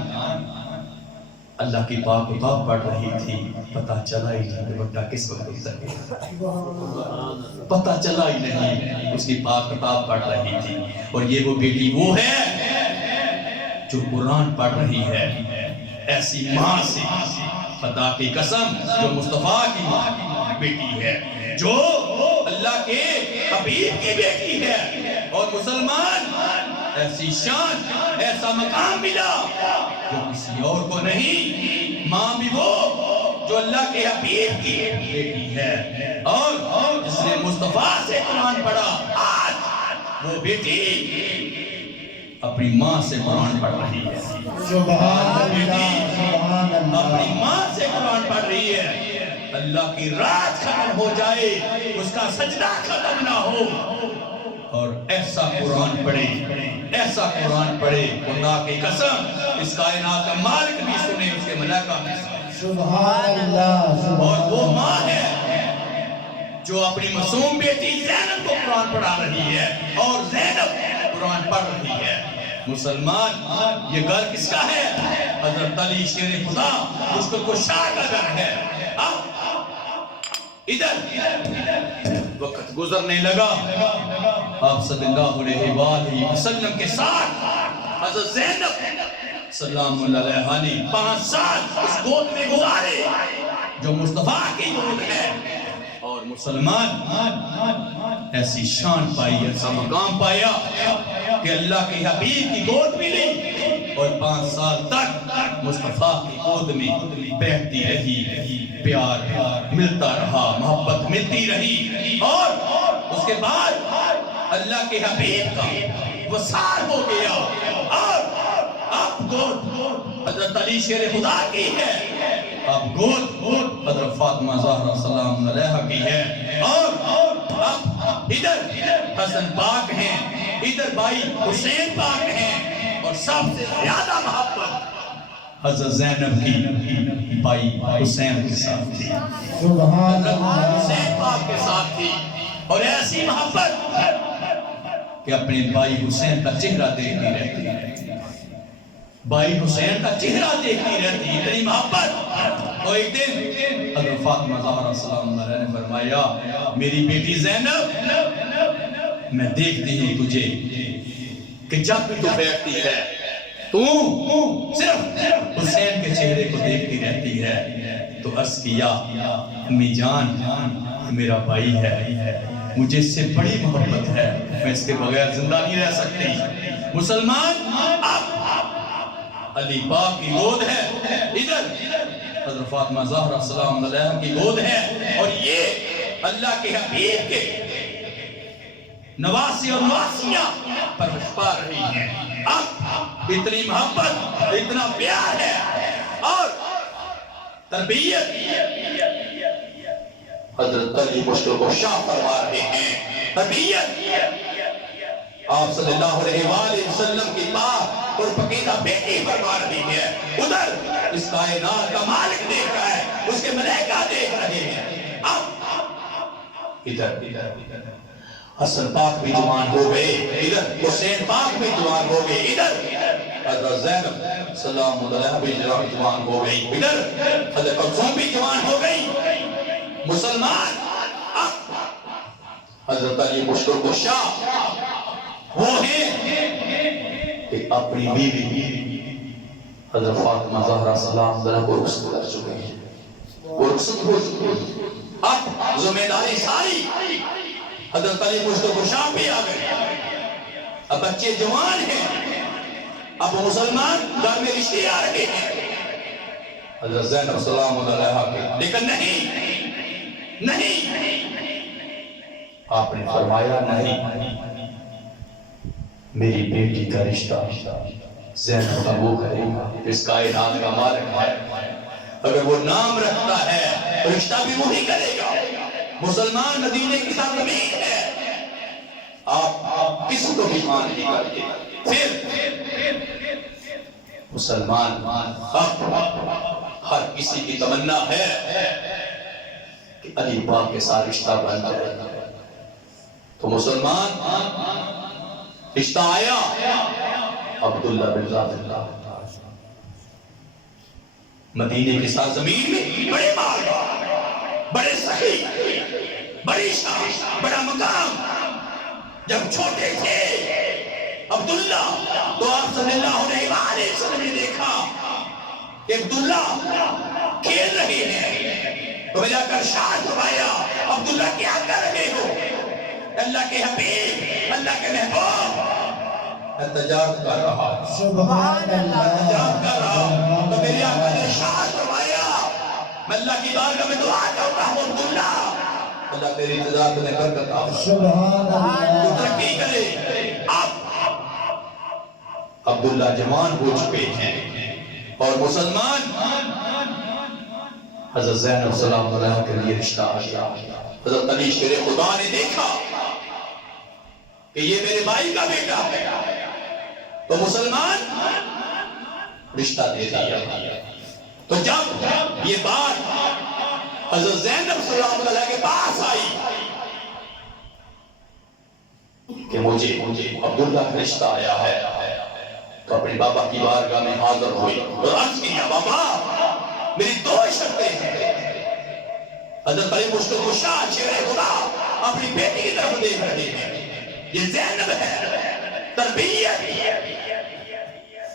اللہ کی پاک کتاب پڑھ رہی تھی، پتہ چلا ہی نہیں دوپٹہ کس وقت اتر گیا، پتہ چلا ہی نہیں، اس کی پاک کتاب پڑھ رہی تھی۔ اور یہ وہ بیٹی وہ ہے جو قرآن پڑھ رہی ہے، ایسی ماں سے خدا کی قسم جو مصطفیٰ کی بیٹی ہے، جو اللہ کے حبیب کی بیٹی ہے، اور مسلمان ایسی شان ایسا مقام ملا جو کسی اور کو نہیں، ماں بھی وہ جو اللہ کے حبیب کی بیٹی ہے اور جس نے مصطفیٰ سے قرآن پڑھا، آج وہ بیٹی اپنی ماں سے قرآن پڑھ رہی ہے، سبحان اللہ سبحان اللہ، اپنی ماں سے قرآن پڑھ رہی ہے۔ اللہ کی رات ختم ہو جائے، اس کا سجدہ ختم نہ ہو، اور ایسا قرآن پڑھے، ایسا قرآن پڑھے، خدا کی قسم اس کائنات کا مالک بھی سنے، اس کے ملائکہ بھی سنے۔ سبحان اللہ اور وہ ماں ہے جو اپنی معصوم بیٹی زینب کو قرآن پڑھا رہی ہے اور زینب قرآن پڑھ رہی ہے۔ مسلمان یہ گھر کس کا ہے؟ حضرت علی شیر خدا مشکل کشا کا گھر ہے۔ ادھر وقت گزرنے لگا، آپ صلی اللہ علیہ وآلہ وسلم کے ساتھ حضرت زینب سلام اللہ علیہ نے 5 سال اس گود میں گزارے جو مصطفیٰ کی گود ہے، اور مسلمان ایسی شان پائی، ایسا مقام پایا کہ اللہ کے حبیب کی گود ملی اور 5 سال تک مصطفیٰ کی گود میں بیٹھتی رہی، پیار ملتا رہا، محبت ملتی رہی، اور اس کے بعد اللہ کے حبیب کا وصال ہو گیا، اور اب گود حضرت علی شیر خدا کی ہے، اب گود حضرت فاطمہ زہرا سلام علیہا کی ہے، اور اب ادھر حسن پاک ہیں، ادھر بھائی حسین پاک ہیں، اور سب سے زیادہ محبت حضرت زینب کی بھائی حسین کے ساتھ تھی، سبحان حضرت اللہ حسین پاک کے ساتھ تھی، اور ایسی محبت کہ اپنے بھائی حسین کا چہرہ دیکھتی رہتی ہے، بھائی حسین کا چہرہ دیکھتی رہتی، اتنی محبت۔ اور ایک دن حضرت فاطمہ زہرا سلام اللہ علیہ نے فرمایا میری بیٹی زینب میں دیکھتی ہوں تجھے کہ جب بھی تو بیٹھتی ہے تو صرف حسین کے چہرے کو دیکھتی رہتی ہے، تو عرض کیا امی جان میرا بھائی ہے، مجھے اس سے بڑی محبت ہے، میں اس کے بغیر زندہ نہیں رہ سکتی۔ مسلمان اب علی پاک کی گود ہے، ادھر حضرت فاطمہ زہرا سلام علیہ کی گود ہے، اور یہ اللہ کے حبیب کے نواسی اور نواسیاں پرورش پا رہی ہیں۔ اب اتنی محبت، اتنا پیار ہے، اور تربیت حضرت علی مشکل کو شاہ فرما رہے ہیں، تربیت آپ صلی اللہ علیہ وآلہ وسلم کی پاک اور پکیزہ بیٹی فرما رہی ہے، ادھر اس کائنات کا مالک دیکھ رہا ہے، اس کے ملائکہ دیکھ رہے ہیں۔ اب ادھر حسن پاک بھی جوان ہو گئے ادھر، حسین پاک بھی جوان ہو گئے ادھر، حضرت زینب سلام علیہ بھی جوان ہو گئی ادھر، حضرت کلثوم بھی جوان ہو گئی۔ مسلمان اب حضرت علی مشکل کشا وہ ہیں کہ اپنی بیوی حضرت فاطمہ زہرا سلام علیہ کو رخصت کر چکے ہیں، وہ رخصت ہو چکے ہیں۔ اب ذمہ داری ساری حضرت علی مشکل کشا بھی آ گئے، اب بچے جوان ہیں، اب مسلمان گھر میں رشتے آ رہے ہیں حضرت زینب سلام علیہ کے، لیکن نہیں آپ نے فرمایا نہیں، میری بیٹی کا رشتہ زینب کا وہ کرے گا اس کائنات کا مالک ہے، اگر وہ نام رکھتا ہے رشتہ بھی وہی کرے گا۔ مسلمان مدینے کی سرزمین ہے، آپ کس کو بھی مان نہیں کرتے، پھر مسلمان اب ہر کسی کی تمنا ہے کہ علی پاک کے ساتھ رشتہ بن جائے، تو مسلمان رشتہ آیا عبداللہ بن زابر، مدینے کی سرزمین میں بڑے مالدار، بڑے سخی، بڑی شان، بڑا مقام۔ جب چھوٹے تھے عبداللہ تو آپ صلی اللہ علیہ وسلم نے دیکھا کہ عبداللہ کھیل رہے ہیں، تو جا کر شاد فرمایا عبداللہ کیا کر رہے ہو؟ اللہ کے حبیب، اللہ کے محبوب تجارت کر رہا، سبحان اللہ، تجارت کر رہا، تو میرے آقا نے ارشاد فرمایا میں اللہ کی بارگاہ میں دعا کرتا ہوں عبداللہ اللہ تیری تجارت میں برکت عطا فرمائے، سبحان تو اللہ، ترقی کرے۔ اب عبداللہ جوان ہو چکے ہیں اور مسلمان حضرت زینب سلام علیہ کے لیے رشتہ آ گیا۔ حضرت علی شیر خدا نے دیکھا کہ یہ میرے بھائی کا بیٹا ہے، تو مسلمان رشتہ دے دیا۔ تو جب یہ بات حضرت زینب سلام علیہ کے پاس آئی کہ مجھے عبداللہ کا رشتہ آیا ہے، تو اپنے بابا کی بارگاہ میں حاضر ہوئی اور عرض کیا بابا میری دو شرطیں ہیں۔ حضرت علی مشکل کشا شیر خدا اپنی بیٹی کی طرف دیکھ رہے ہیں، یہ زینب ہے، تربیت۔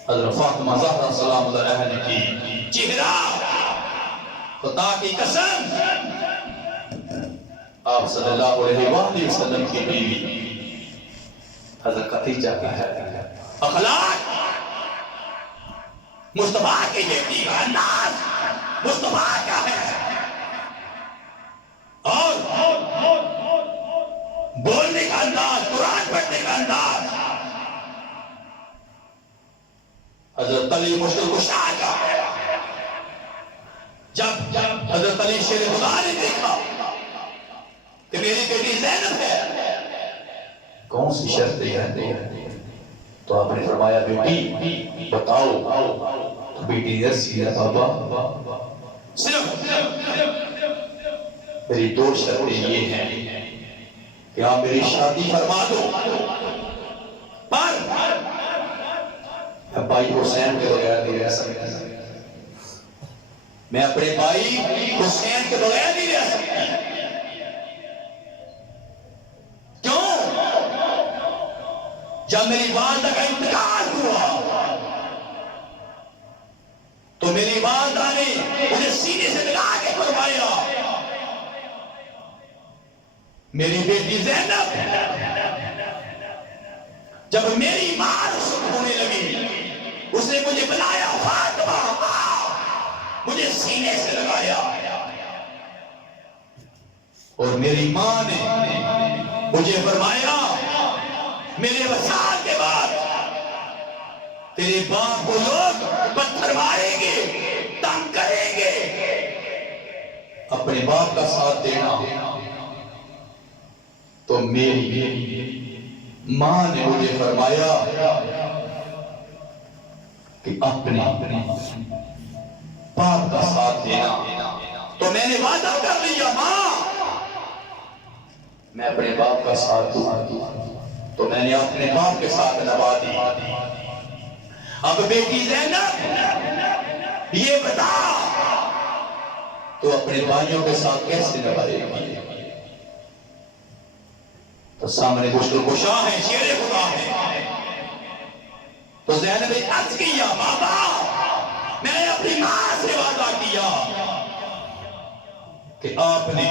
حضرت فاطمہ زہرا سلام علیہ نے کی چہرہ خدا کی قسم، آپ صلی اللہ علیہ وآلہ وسلم کی بیوی حضرت خدیجہ کی ہے، اخلاق مصطفیٰ کی بیٹی کا انداز مصطفیٰ کا ہے، اور بولنے کا انداز، قرآن پڑھنے کا انداز حضرت علی مشکل کشا کا ہے۔ جب حضرت علی شیر خدا نے دیکھا کہ میری بیٹی زینب ہے، کون سی شرطیں ہیں؟ تو آپ نے فرمایا بیٹی بتاؤ، تو بیٹی نے عرض کیا بابا صرف میری دو شرطیں یہ ہیں کہ آپ میری شادی فرما دو، پر بھائی حسین کے بغیر نہیں رہ سکتا، میں اپنے بھائی حسین کے بغیر نہیں رہ سکتا۔ کیوں؟ جب میری والدہ کا انتقال ہوا تو میری والدہ نے مجھے سینے سے ملا کے فرمایا میری بیٹی زینب جب میری ماں رخصت ہونے لگی اس نے مجھے بلایا، فاطمہ مجھے سینے سے لگایا، اور میری ماں نے مجھے فرمایا میرے وصال کے بعد تیرے باپ کو لوگ پتھر ماریں گے، تنگ کریں گے، اپنے باپ کا ساتھ دینا۔ تو میری ماں نے مجھے فرمایا کہ اپنے باپ کا ساتھ دینا، تو میں نے وعدہ کر لیا ماں میں اپنے باپ کا ساتھ دوں تو میں نے اپنے باپ کے ساتھ نبھا دی۔ اب بیٹی زینب یہ بتا تو اپنے بھائیوں کے ساتھ کیسے نبھائے گی؟ تو سامنے مشکل کشا ہے، شیر خدا ہے۔ تو زینب نے عرض کیا بابا میں نے اپنی ماں سے وعدہ کیا کہ آپ نے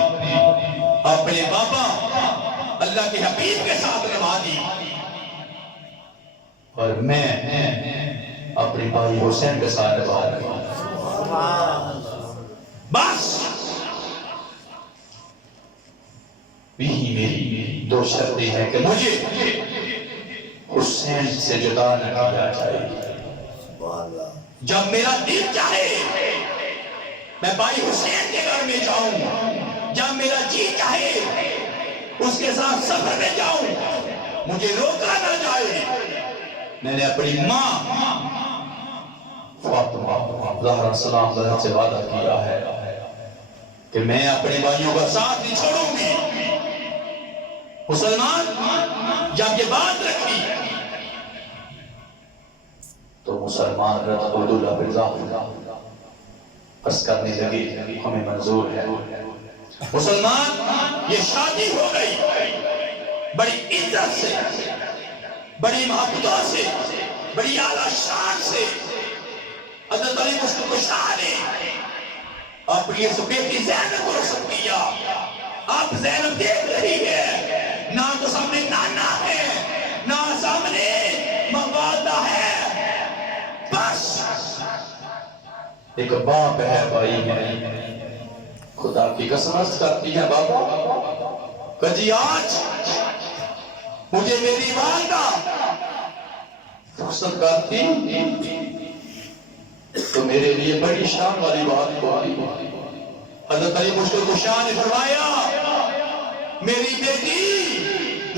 اپنے بابا اللہ کے حبیب کے ساتھ نبھا دی اور میں اپنے بھائی حسین کے ساتھ نبھا دی۔ بس یہی میری دو شرطیں ہیں کہ مجھے حسین سے جدا نہ کیا جائے۔ جب میرا دل چاہے میں بھائی حسین کے گھر میں جاؤں، جب میرا جی چاہے اس کے ساتھ سفر میں جاؤں، مجھے روکا نہ جائے۔ میں نے اپنی ماں فاطمہ زہرا سلام اللہ سے وعدہ کیا ہے کہ میں اپنے بھائیوں کا ساتھ نہیں چھوڑوں گی۔ مسلمان جب یہ بات رکھی تو مسلمان رضا عبداللہ برزا عرض کرنے لگے ہمیں منظور ہے۔ مسلمان یہ شادی ہو گئی بڑی عزت سے، بڑی محبتوں سے، بڑی اعلیٰ شان سے۔ حضرت علی مشتاق نے اپنی اس بیٹی زینب کو رسم کیا۔ اب زینب دیکھ رہی ہے نہ تو سامنے نانا ہے نہ سامنے مبادہ ہے، بس ایک باپ ہے، بھائی ہے۔ خدا کی قسم کرتی ہے بابا کہ جی آج مجھے میری والدہ رخصت کرتی تو میرے لیے بڑی شان والی بات ہوتی۔ حضرت علی مشکل کشا نے فرمایا میری بیٹی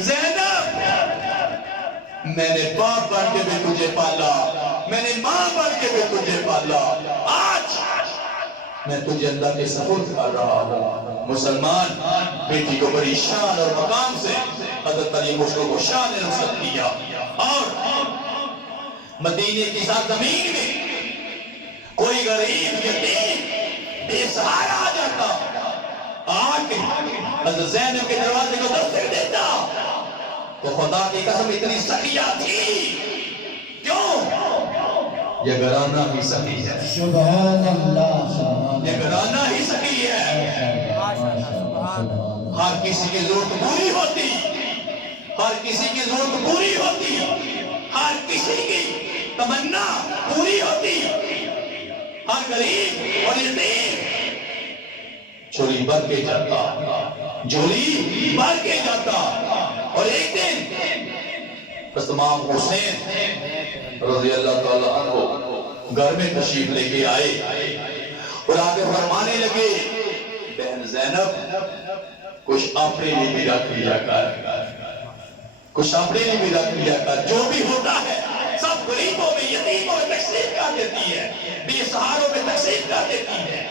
زینب میں نے باپ بن کے بھی تجھے پالا، میں نے ماں بن کے بھی تجھے پالا، آج میں تجھے اللہ کے سپرد کر رہا ہوں۔ مسلمان بیٹی کو بڑی شان اور مقام سے حضرت علی مشکل کشا نے رخصت کیا اور مدینے کی سرزمین میں کوئی غریب یتیم بے سہارا آ جاتا، آج حضرت زینب کے دروازے کو دستک دیتا تو خدا کی قسم اتنی سخیہ تھی۔ کیوں؟ یہ گھرانہ ہی سخی ہے، سبحان اللہ، یہ گھرانہ ہی سخی ہے۔ ہر کسی کی ضرورت پوری ہوتی، ہر کسی کی ضرورت پوری ہوتی، ہر کسی کی تمنا پوری ہوتی، ہر غریب اور یتیم جھولی بھر کے جاتا، جھولی بھر کے جاتا۔ اور ایک دن امام حسین رضی اللہ تعالیٰ عنہ گھر میں تشریف لے کے آئے اور آگے فرمانے لگے بہن زینب کچھ اپنے لیے بھی رکھ لیا کر، کچھ اپنے لیے بھی رکھ لیا کر، جو بھی ہوتا ہے سب غریبوں میں یتیموں میں تقسیم کر دیتی ہے، بے سہاروں میں تقسیم کر دیتی ہے۔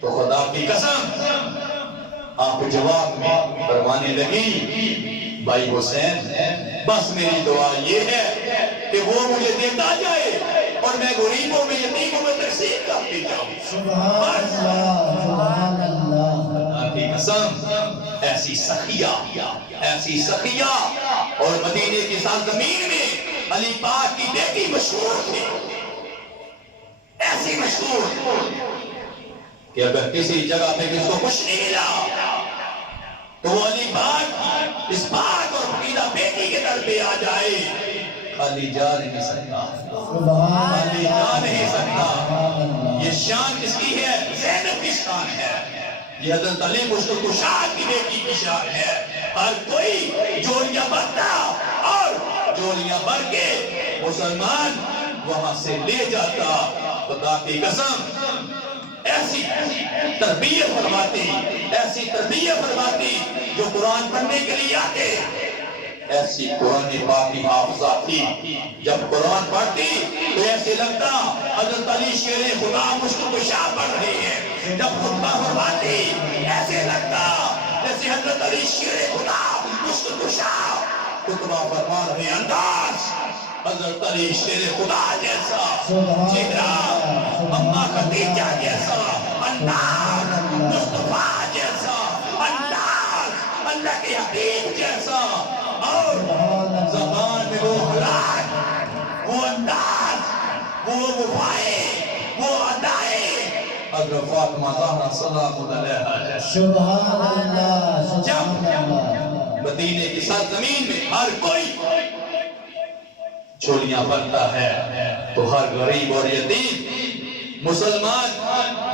تو خدا کی قسم آپ جواب میں فرمانے لگی بھائی حسین بس میری دعا یہ ہے کہ وہ مجھے دیتا جائے اور میں غریبوں میں یتیموں میں تقسیم کرتی جاؤں۔ سبحان اللہ، سبحان اللہ۔ خدا کی قسم ایسی سخیہ اور مدینے کی سرزمین میں علی پاک کی بیٹی مشہور تھی، ایسی مشہور کہ اگر کسی جگہ پہ کسی کو کچھ نہیں ملا تو وہ علی پاک اس پاک اور فقیدہ بیٹی کے در پہ آ جائے، خالی جا نہیں سکتا، خالی جا نہیں سکتا۔ یہ شان کس کی ہے؟ زینب کی شان ہے، یہ حضرت علی مشکل کشا کی بیٹی کی شان ہے۔ ہر کوئی جولیاں بھرتا اور جولیاں بھر کے مسلمان وہاں سے لے جاتا۔ خدا کی قسم ایسی تربیت فرماتی، ایسی تربیت فرماتی جو قرآن پڑھنے کے لیے آتے، ایسی قرآن پاک کی حافظہ تھی، جب قرآن پڑھتی تو ایسے لگتا حضرت علی شیر خدا مشکل کشا پڑھ رہی ہے، جب خطبہ فرماتی ایسے لگتا جیسے حضرت علی شیر خدا مشکل کشا خطبہ فرما رہے انداز حضرت علی شیر خدا جیسا چہرہ اماں خدیجہ جیسا انداز مصطفیٰ جیسا انداز اللہ کے حبیب جیسا اور زبان میں وہ اخلاق وہ انداز وہ وفائے وہ ادائے حضرت فاطمہ زہرا سلام علیہا جیسا سبحان اللہ سبحان اللہ مدینے کی سرزمین میں ہر کوئی چولیاں بنتا ہے تو ہر غریب اور یتیم مسلمان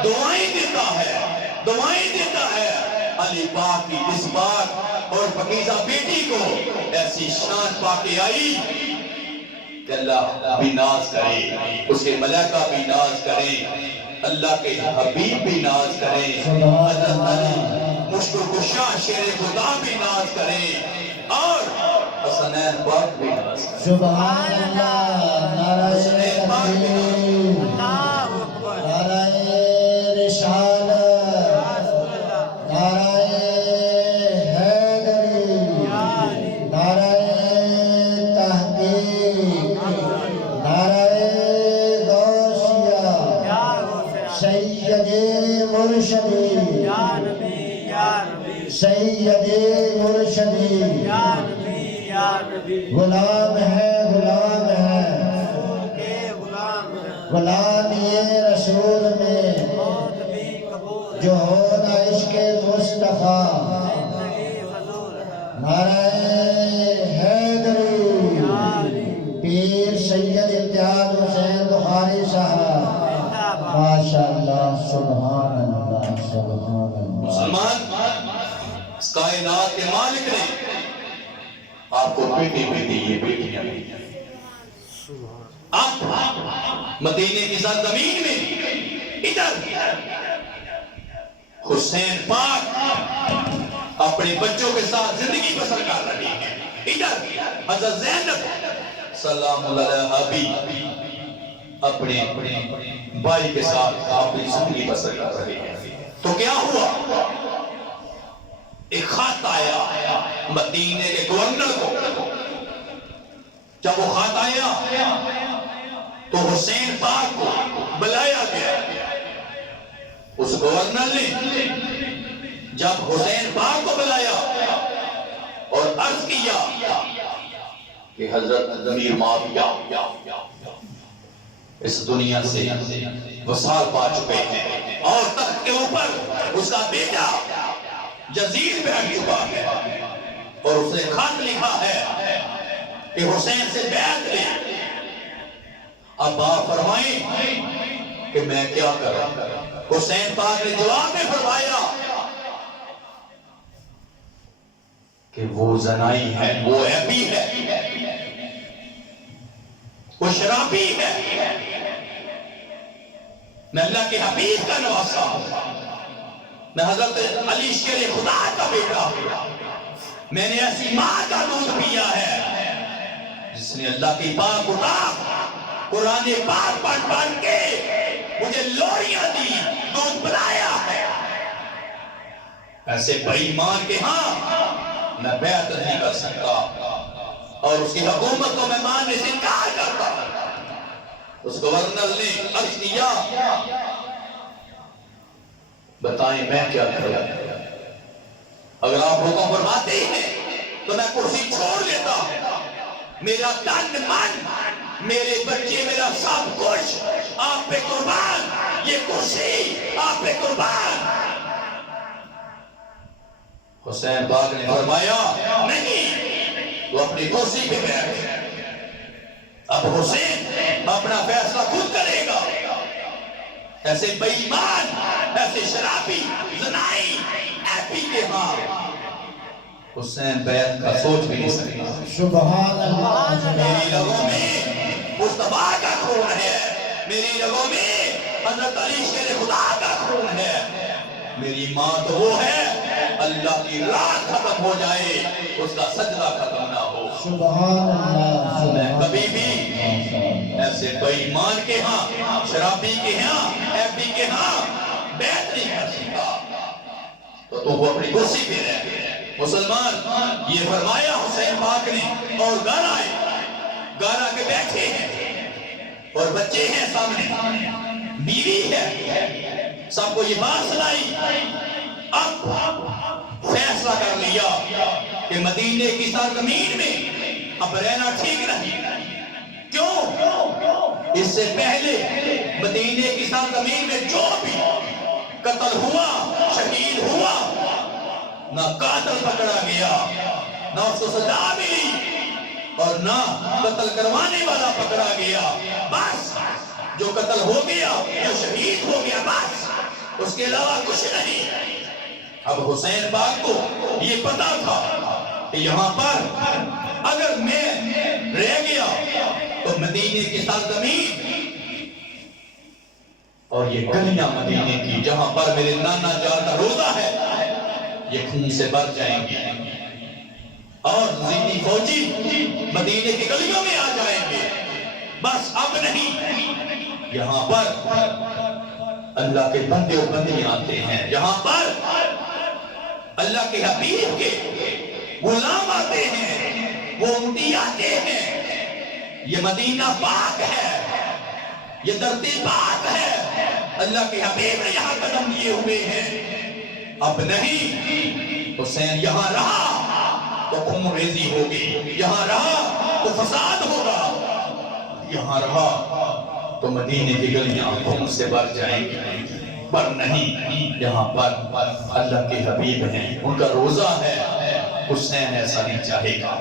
دعائیں دیتا ہے علی پاک کی اس بات اور پاکیزہ بیٹی کو ایسی شان پا کے آئی کہ اللہ بھی ناز کرے اس کے ملائکہ بھی ناز کرے اللہ کے حبیب بھی ناز کرے حضرت علی مشکل کشا شیر خدا بھی ناز کرے اور حسنین پاک بھی ناز کرے سبحان اللہ نعرہ تکبیر نعرہ رسالت نعرہ حیدری نعرہ تحقیق نعرہ غوثیہ سید مرشدی سید مرشدی غلام ہے غلام یہ رسول میں جو ہونا عشق مصطفیٰ نعرہ حیدری پیر سید امتیاز حسین بخاری صاحب ماشاءاللہ سبحان اللہ سبحان اللہ مسلمان اس کائنات کے مالک نے آپ کو بیٹی یہ بیٹیاں آپ مدینے کی سرزمین میں ادھر حسین پاک اپنے بچوں کے ساتھ زندگی بسر کر رہی ہیں ادھر حضرت زینب سلام علیہا بھی اپنے بھائی کے ساتھ اپنی زندگی بسر کر رہی ہیں تو کیا ہوا ایک خط آیا مدینے کے گورنر کو جب وہ خط آیا تو حسین پاک کو بلایا گیا اس گورنر نے جب حسین پاک کو بلایا اور عرض کیا کہ حضرت امیر معاویہ اس دنیا سے وصال پا چکے ہیں اور تخت کے اوپر اس کا بیٹا یزید بیٹھ چکا ہے اور اس نے خط لکھا ہے کہ حسین سے بیعت لے اب آپ فرمائیں کہ میں کیا کروں حسین پاک نے جواب میں فرمایا کہ وہ زنائی ہے وہ عیبی ہے وہ شرابی ہے میں اللہ کے حبیب کا نواسا ہوں میں حضرت علی شیر خدا کا بیٹا ہوں میں نے ایسی ماں کا دودھ پیا ہے جس نے اللہ کی پاک کتاب قرآن پاک پڑھ کے مجھے لوریاں دی دودھ پلایا ہے ایسے بے ایمان کے ہاں میں بیعت نہیں کر سکتا اور اس کی حکومت کو میں ماننے سے انکار کرتا ہوں اس گورنر نے عرض کیا بتائیں میں کیا کروں اگر آپ حکم فرماتے ہیں تو میں کرسی چھوڑ لیتا ہوں میرا تن من میرے بچے میرا سب کچھ آپ پہ قربان یہ کرسی آپ پہ قربان حسین پاک نے فرمایا نہیں تو اپنی کرسی پہ بیٹھ اب حسین اپنا فیصلہ خود کرے گا ایسے بے ایمان ایسے شرابی زنائی ایپی کے ہاں حسین بیعت کا سوچ بھی نہیں سکتا سبحان اللہ میری رگوں میں مصطفیٰ کا خون ہے میری رگوں میں حضرت علی شیر خدا کا خون ہے میری ماں تو وہ ہے اللہ کی رات ختم ہو جائے اس کا سجدہ ختم نہ ہو سبحان اللہ میں کبھی بھی ایسے بے ایمان کے ہاں شرابی کے ہاں ایپی کے ہاں بیعت نہیں کر سکتا تو تو وہ اپنی کرسی پہ رہ مسلمان یہ فرمایا حسین پاک نے اور گھر کے بیٹھے ہیں اور بچے ہیں سامنے بیوی ہے سب کو یہ بات سنائی اب فیصلہ کر لیا کہ مدینے کی سرزمین میں اب رہنا ٹھیک نہیں کیوں اس سے پہلے مدینے کی سرزمین میں جو بھی قتل ہوا شہید ہوا نہ قاتل پکڑا گیا نہ اس کو سزا ملی اور نہ قتل کروانے والا پکڑا گیا بس جو قتل ہو گیا جو شہید ہو گیا بس اس کے علاوہ کچھ نہیں اب حسین پاک کو یہ پتا تھا کہ یہاں پر اگر میں رہ گیا تو مدینے کی سرزمین اور یہ گلیاں مدینے کی جہاں پر میرے نانا جان کا روزہ ہے یہ خون سے بھر جائیں گے اور زیدی فوجی مدینے کی گلیوں میں آ جائیں گے بس اب نہیں یہاں پر اللہ کے بندے و بندیاں آتے ہیں یہاں پر اللہ کے حبیب کے غلام آتے ہیں وہ امتی آتے ہیں یہ مدینہ پاک ہے یہ دھرتی پاک ہے اللہ کے حبیب نے یہاں قدم دیے ہوئے ہیں اب نہیں حسین یہاں رہا تو خون ریزی ہوگی یہاں رہا تو فساد ہوگا یہاں رہا تو مدینے کی گلیاں خون سے بھر جائیں گی پر نہیں یہاں پر اللہ کے حبیب ہیں ان کا روزہ ہے حسین ایسا نہیں چاہے گا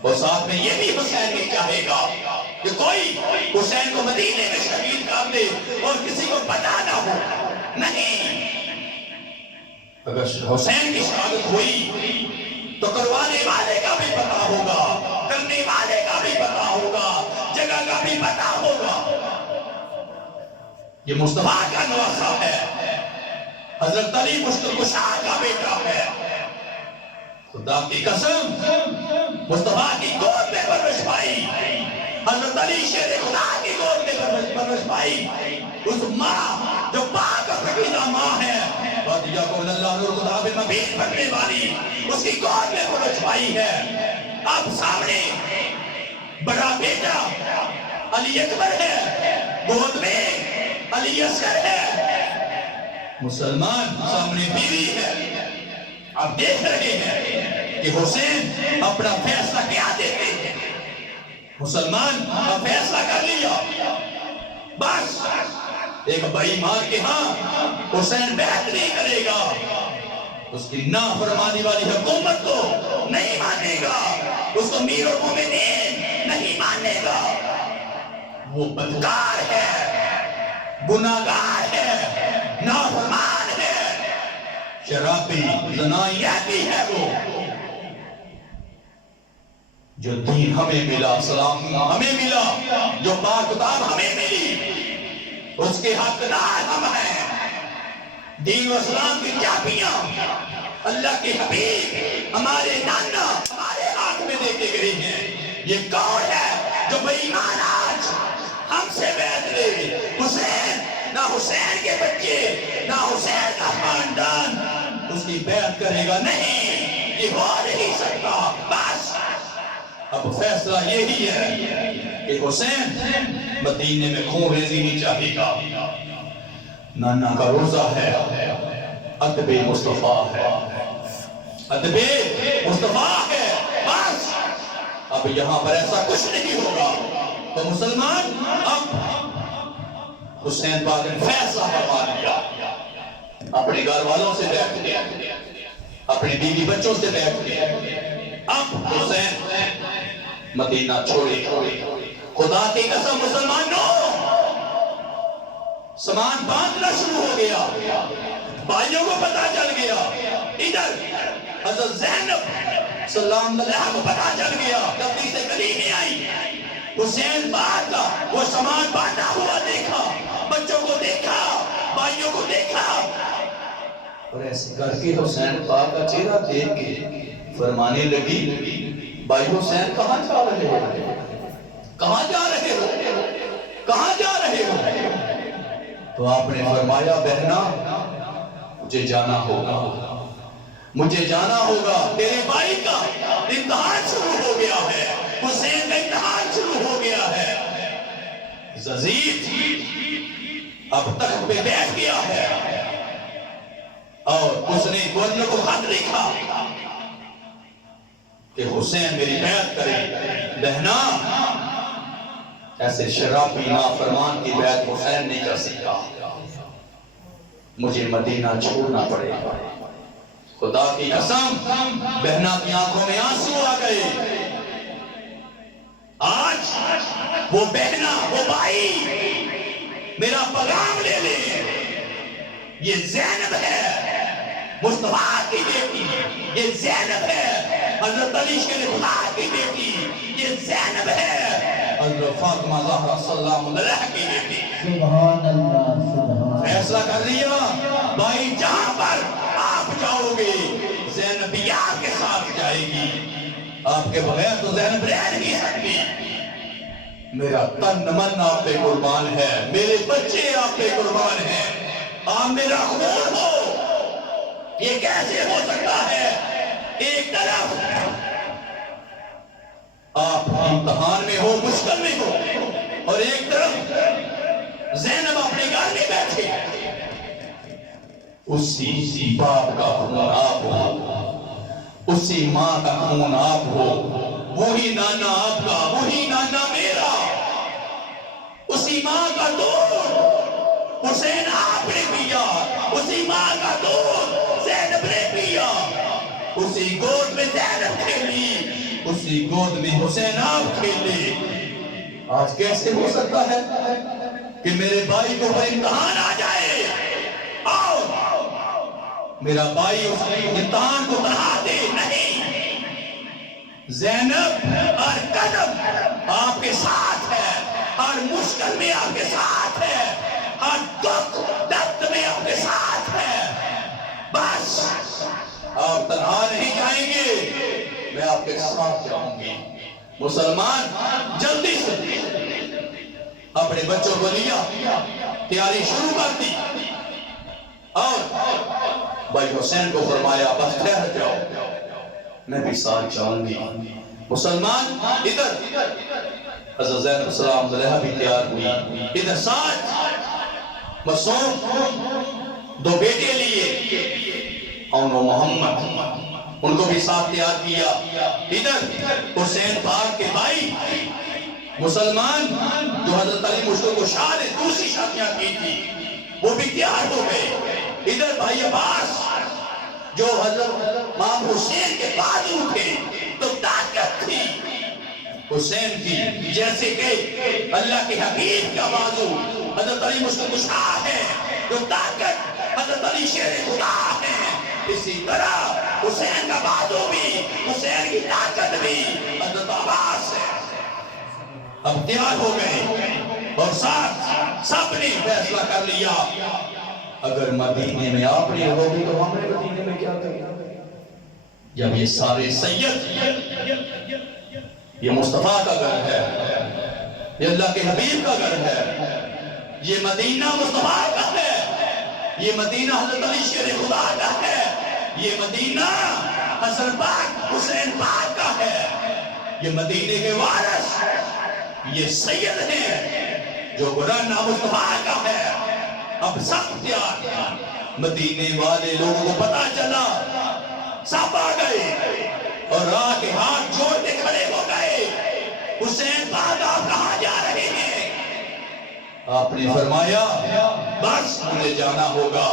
اور ساتھ میں یہ بھی حسین نہیں چاہے گا کہ کوئی حسین کو مدینے میں شہید کر دے اور کسی کو پتہ نہ ہو نہیں اگر حسین کی شہادت ہوئی تو کروانے والے کا بھی پتہ ہوگا کرنے والے کا بھی پتہ ہوگا جگہ کا بھی پتہ ہوگا یہ مصطفیٰ کا نواسہ ہے حضرت علی مشکل کشا کا بیٹا ہے خدا کی قسم مصطفیٰ کی گود میں پرورش پائی حضرت علی شیر خدا کی گود میں پرورش پائی اس ماں جو پاک اور پاکیزہ ماں ہے فاطمہ کو اللہ نور خدا بے مبین بننے والی اس کی گود میں پرورش پائی ہے اب سامنے بڑا بیٹا علی اکبر ہے گود میں علی اصغر ہے مسلمان سامنے بیوی ہے آپ دیکھ رہے ہیں کہ حسین اپنا فیصلہ کیا دیتے ہیں مسلمان اب فیصلہ کر لیا بس ایک بھائی مار کے ہاں حسین بیعت نہیں کرے گا اس کی نافرمانی والی حکومت کو نہیں مانے گا اس کو امیر المومنین نہیں مانے گا وہ بدکار ہے گناہگار ہے نافرمان ہے شرابی زنایاتی ہے وہ جو دین ہمیں ملا سلام ہمیں ملا جو پاک کتاب ہمیں ملی اس کے حقدار ہم ہیں دین و اسلام کی چابیاں اللہ کے حبیب ہمارے نانا ہمارے ہاتھ میں دے کے گئے ہیں یہ کون ہے جو بے ایمان آج ہم سے بیعت لے حسین نہ حسین کے بچے نہ حسین کا خاندان اس کی بیعت کرے گا نہیں یہ ہو نہیں سکتا بس اب فیصلہ یہی ہے کہ حسین مدینے میں خون ریزی نہیں چاہے گا نانا کا روزہ ہے ادب مصطفیٰ ہے ادب مصطفیٰ ہے بس اب یہاں پر ایسا کچھ نہیں ہوگا تو مسلمان اب حسین پاک نے فیصلہ فرما لیا اپنے گھر والوں سے بیٹھ گیا اپنی بیوی بچوں سے بیٹھ گیا اب حسین مدینہ چھوڑے خدا کی قسم مسلمانوں سامان باندھنا شروع ہو گیا بھائیوں کو پتہ چل گیا ادھر حضرت زینب سلام علیہ کو پتہ چل گیا تبلیغ سے گلی میں آئی حسین پاک کا وہ سامان باندھا ہوا دیکھا بچوں کو دیکھا بھائیوں کو دیکھا اور ایسے کر کے حسین پاک کا چہرہ دیکھ کے فرمانے لگی بھائی حسین کہاں جا رہے ہو کہاں جا رہے ہو کہاں جا رہے ہو تو آپ نے فرمایا بہنا مجھے جانا ہوگا مجھے جانا ہوگا، تیرے بھائی کا امتحان شروع ہو گیا ہے، حسین کا امتحان شروع ہو گیا ہے۔ یزید اب تخت پہ بیٹھ گیا ہے اور اس نے گورنر کو خط لکھا کہ حسین میری بیعت کرے۔ بہنا، ایسے شرابی نافرمان کی بیعت حسین نہیں کر سکتا، مجھے مدینہ چھوڑنا پڑے گا۔ خدا کی قسم، بہنا کی آنکھوں میں آنسو آ گئے۔ آج وہ بہنا، وہ بھائی میرا پیغام لے لے، یہ زینب ہے مصطفیٰ کی بیٹی، یہ زینب ہے حضرت علی شیر خدا کی بیٹی، یہ زینب ہے حضرت فاطمہ زہرا صلی اللہ علیہ کی بیٹی۔ سبحان اللہ، سبحان فیصلہ کر لیا، بھائی جہاں پر آپ جاؤ گے زینب یار کے ساتھ جائے گی، آپ کے بغیر تو زینب رہ نہیں سکتی۔ میرا تن من آپ پہ قربان ہے، میرے بچے آپ پہ قربان ہیں، آپ میرا خون ہو۔ یہ کیسے ہو سکتا ہے؟ ایک طرف آپ امتحان میں ہو، مشکل میں ہو، اور ایک طرف زینب اپنے گھر میں بیٹھے، اسی باپ کا خون آپ ہو، اسی ماں کا خون آپ ہو، وہی نانا آپ کا، وہی نانا میرا، اسی ماں کا دودھ حسین آپ نے پیا، اسی ماں کا دودھ زینب نے پیا، اسی گود میں زینب کھیلی، اسی گود میں حسین آپ کھیلے۔ آج کیسے ہو سکتا ہے کہ میرے بھائی کو پر امتحان آ جائے اور میرا بھائی اس امتحان کو بڑھا دے؟ نہیں، زینب ہر قدم آپ کے ساتھ ہے، ہر مشکل میں آپ کے ساتھ ہے، ہر دکھ درد میں آپ کے ساتھ ہے۔ بس آپ تنہا نہیں جائیں گے، میں آپ کے ساتھ جاؤں گی۔ مسلمان جلدی سے اپنے بچوں کو لیا، تیاری شروع کر دی اور بھائی حسین کو فرمایا بس ٹھہر جاؤ، میں بھی ساتھ جاؤں گی۔ مسلمان ادھر حضرت زینب السلام علیہ بھی تیار ہوئی، ادھر ساتھ معصوم دو بیٹے لیے اون و محمد، ان کو بھی ساتھ تیار کیا۔ ادھر حسین پاک کے بھائی مسلمان جو حضرت علی مشکل کو شاہ نے دوسری شادیاں کی تھی، وہ بھی تیار ہو گئے۔ ادھر بھائی عباس جو حضرت امام حسین کے بعد اٹھے تو طاقت تھی حسین کی، جیسے کہ اللہ کے حبیب کا بازو حضرت علی مشکل کشا ہے، جو طاقت حضرت علی شیر خدا ہے، اسی طرح حسین کا بازو بھی، حسین کی طاقت بھی حضرت عباس ہے۔ اب تیار ہو گئے اور ساتھ سب نے فیصلہ کر لیا اگر مدینے میں آپ نہیں ہوگی تو ہم نے مدینے میں کیا کریں؟ جب یہ سارے سید، یہ مصطفیٰ کا گھر ہے، یہ اللہ کے حبیب کا گھر ہے، یہ مدینہ مصطفیٰ کا ہے، یہ مدینہ حضرت علی شیر خدا کا ہے، یہ مدینہ حسن پاک حسین پاک کا ہے، یہ مدینے کے وارث یہ سید ہیں جو گرانہ مصطفیٰ کا ہے۔ اب سب تیار، مدینے والے لوگوں کو پتا چلا، سب آ گئے اور راہ کے ہاتھ جوڑ کے کھڑے ہو گئے، حسین پاک آپ کہاں جا رہے ہیں؟ آپ نے فرمایا بس مجھے جانا ہوگا،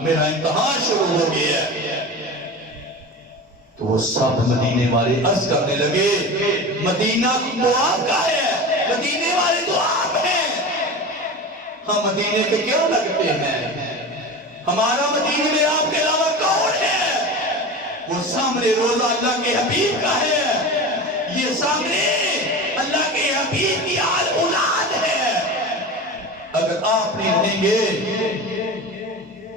میرا امتحان شروع ہو گیا ہے۔ تو وہ سب مدینے والے عرض کرنے لگے مدینہ تو آپ کا ہے، مدینے والے تو آپ ہیں، ہم مدینے کے کیوں لگتے ہیں؟ ہمارا مدینے میں آپ کے علاوہ کون ہے؟ وہ سامنے روزہ اللہ کے حبیب کا ہے، یہ سامنے اللہ کے حبیب کی آل اولاد ہے۔ اگر آپ نہیں رہیں گے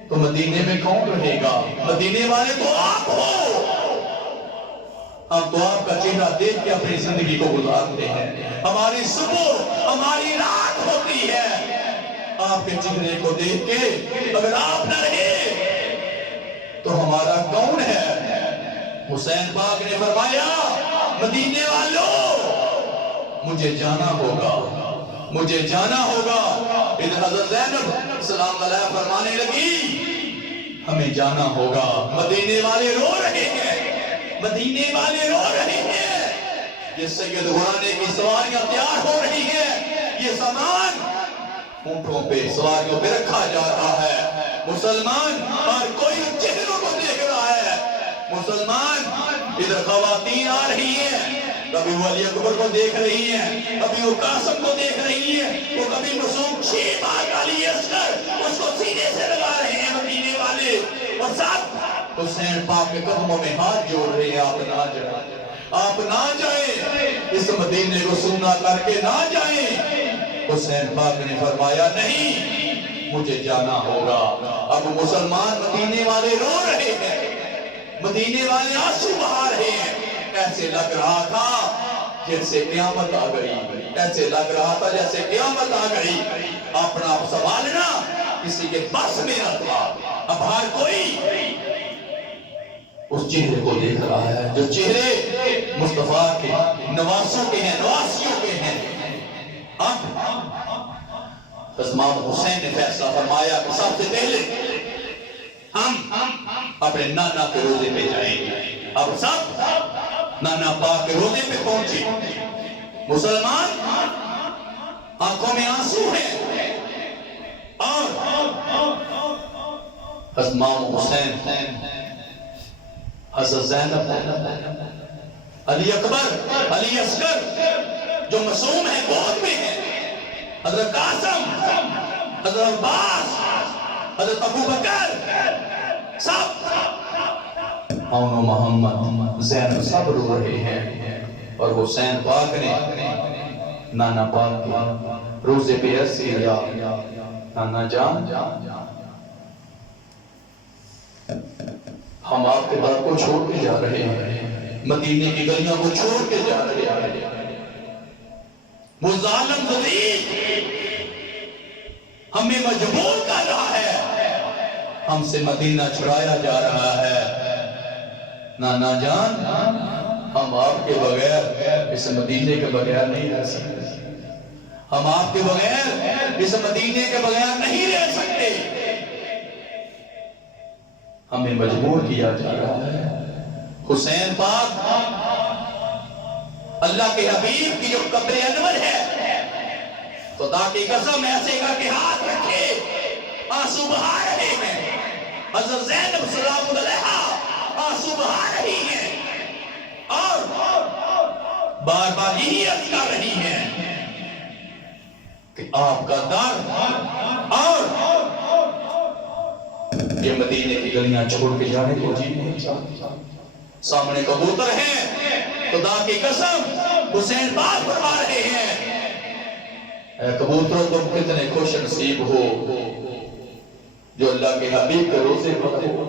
تو مدینے میں کون رہے گا؟ مدینے والے تو آپ ہو، ہم تو آپ کا چہرہ دیکھ کے اپنی زندگی کو گزارتے ہیں، ہماری صبح ہماری رات ہوتی ہے آپ کے چہرے کو دیکھ کے۔ اگر آپ نہ رہے تو ہمارا کون ہے؟ حسین پاک نے فرمایا مدینے والوں مجھے جانا ہوگا، مجھے جانا ہوگا۔ ادھر حضرت زینب سلام علیہ فرمانے لگی ہمیں جانا ہوگا، مدینے والے رو رہے ہیں، مدینے والے رو رہے ہیں، یہ سید غرانے کی سواریاں تیار ہو رہی ہیں، یہ سامان اونٹوں پہ سواریوں پہ رکھا جا رہا ہے، مسلمان اور کوئی چہروں کو دیکھ رہا ہے، مسلمان ادھر خواتین آ رہی ہیں، کبھی وہ علی اکبر کو دیکھ رہی ہیں، کبھی وہ قاسم کو دیکھ رہی ہیں، وہ کبھی معصوم شیب علی اصغر اس کو سینے سے لگا رہے ہیں مدینے والے، اور سب حسین پاک کے قدموں میں ہاتھ جوڑ رہے ہیں، آپ نہ جائیں، آپ نہ جائیں، اس مدینے کو سونا کر کے نہ جائیں۔ حسین پاک نے فرمایا نہیں مجھے جانا ہوگا۔ اب مسلمان مدینے والے رو رہے ہیں، مدینے والے آنسو بہا رہے ہیں، ایسے لگ رہا تھا جیسے قیامت آ گئی، ایسے لگ رہا تھا جیسے قیامت آ گئی، اپنا آپ سنبھالنا کسی کے بس میں نہ تھا۔ اب ہر کوئی اس چہرے کو دیکھ رہا ہے جو چہرے مصطفیٰ کے نواسوں کے ہیں، نواسیوں کے ہیں۔ اب امام حسین نے فیصلہ فرمایا کہ سب سے پہلے ہم اپنے نانا کے روزے پہ جائیں گے۔ اب سب نانا پاک کے روزے پہ پہنچے، مسلمان آنکھوں میں آنسو ہیں، اور امام حسین، حضرت زینب، علی اکبر، علی اصغر جو معصوم ہیں گود میں ہیں، حضرت قاسم، حضرت عباس، حضرت ابو بکر، سب اون و محمد، زینب سب رو رہے ہیں، اور حسین پاک نے نانا پاک کے روزے پہ عرض کیا نانا جان ہم آپ کے در کو چھوڑ کے جا رہے ہیں، مدینے کی گلیوں کو چھوڑ کے جا رہے ہیں، وہ ظالم ضدید ہمیں مجبور کر رہا ہے، ہم سے مدینہ چھڑایا جا رہا ہے، نانا جان ہم آپ کے بغیر اس مدینے کے بغیر نہیں رہ سکتے، ہم آپ کے بغیر اس مدینے کے بغیر نہیں رہ سکتے، ہمیں مجبور کیا جا رہا ہے۔ حسین پاک اللہ کے حبیب کی جو قبر انور ہے، خدا کی قسم ایسے کر کے ہاتھ رکھے آنسو بہا رہے ہیں، حضرت زینب سلام علیہا آنسو بہا رہی ہیں، اور بار بار یہی عرض کر رہی ہیں کہ آپ کا در اور یہ مدینے کی گلیاں چھوڑ کے جانے کو جی نہیں چاہتا۔ سامنے کبوتر ہیں، خدا کی قسم حسین پاک فرما رہے ہیں اے کبوتروں تم کتنے خوش نصیب ہو جو اللہ کے حبیب کے روزے پر ہو۔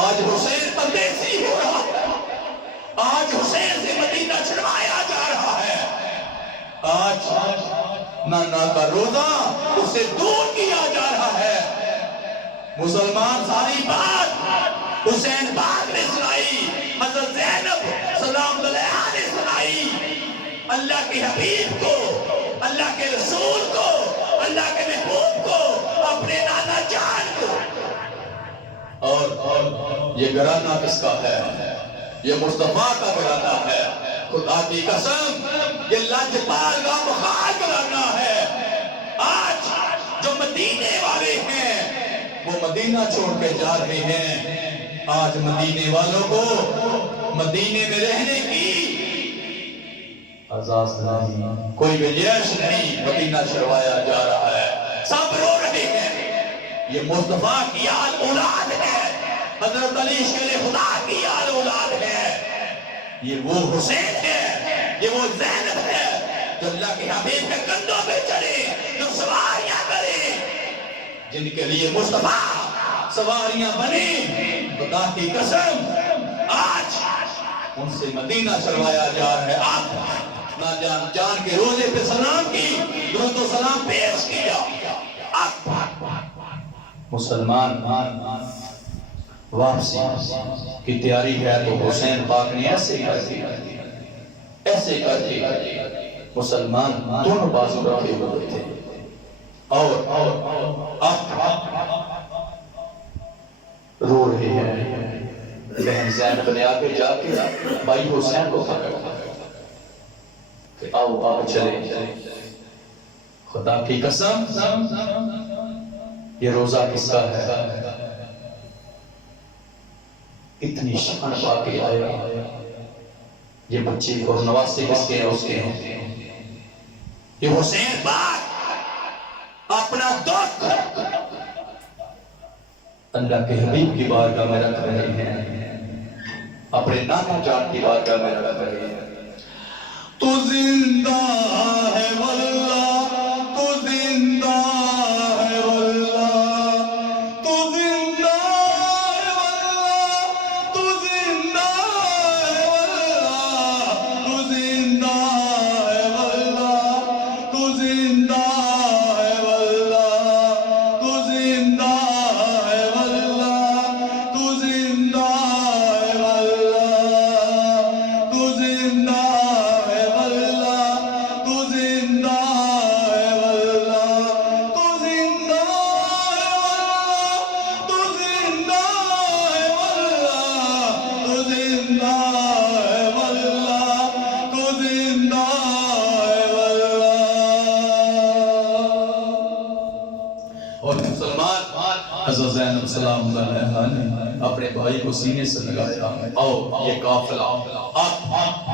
آج حسین پردیسی ہو رہا ہے، آج حسین سے مدینہ چھڑوایا جا رہا ہے، آج نانا کا روزہ اسے دور کیا جا رہا ہے۔ مسلمان ساری بات حسین پاک نے سنائی، حضرت زینب سلام علیہا نے سنائی، اللہ کے حبیب کو، اللہ کے رسول کو، اللہ کے محبوب کو، اپنے نانا جان کو۔ اور یہ گھرانہ کس کا ہے؟ یہ مصطفیٰ کا گھرانہ ہے، خدا کی قسم یہ لاجپال کا بخار گھرانہ ہے۔ آج جو مدینے والے ہیں وہ مدینہ چھوڑ کے جا رہے ہیں، آج مدینے والوں کو مدینے میں رہنے کی اجازت نہیں، کوئی گنجائش نہیں، مدینہ چھڑوایا جا رہا ہے، سب رو رہے ہیں۔ یہ مصطفیٰ کی آل اولاد ہے، حضرت علی شیر خدا کی آل اولاد ہے، یہ وہ حسین ہے، یہ وہ زینب ہے جو اللہ کے حبیب کے کندھوں پہ چڑھے، جو سواریاں کرے، جن کے لیے مصطفیٰ سواریاں بنی۔ خدا کی قسم آج ان سے مدینہ چھڑوایا جا رہا ہے۔ آپ نہ جان کے روزے پہ سلام کی، درود و سلام پیش کیا۔ آپ مسلمان واپسی کی تیاری ہے تو حسین پاک نے ایسے کر کے مسلمان دونوں بازو رکھے ہوئے تھے اور رو رہے ہیں. بہن زینب نے آگے جا کے بھائی حسین کو پکڑا کہ آؤ چلے. خدا کی قسم یہ روزہ کس کا ہے؟ اتنی شان پا کے آیا. یہ بچے کو نواسے کس کے ہیں؟ اس کے ہیں. یہ حسین پاک اپنا دکھ اللہ کے حبیب کی بارگاہ میں رکھ رہے ہیں، اپنے نانا جان کی بارگاہ میں رکھ رہے ہیں. تو زندہ ہے واللہ، تو زندہ ہے واللہ، تو زندہ ہے واللہ، تو زندہ ہے واللہ، تو زندہ ہے واللہ، تو زندہ ہے واللہ، تو زندہ ہے واللہ، تو زندہ ہے واللہ، تو زندہ ہے واللہ، تو زندہ ہے واللہ، تو زندہ ہے واللہ، تو زندہ ہے واللہ، تو زندہ ہے واللہ، تو زندہ ہے واللہ. اور مسلمان حضرت زینب سلام اللہ علیہا نے اپنے بھائی کو سینے سے لگایا. آؤ یہ قافلہ اب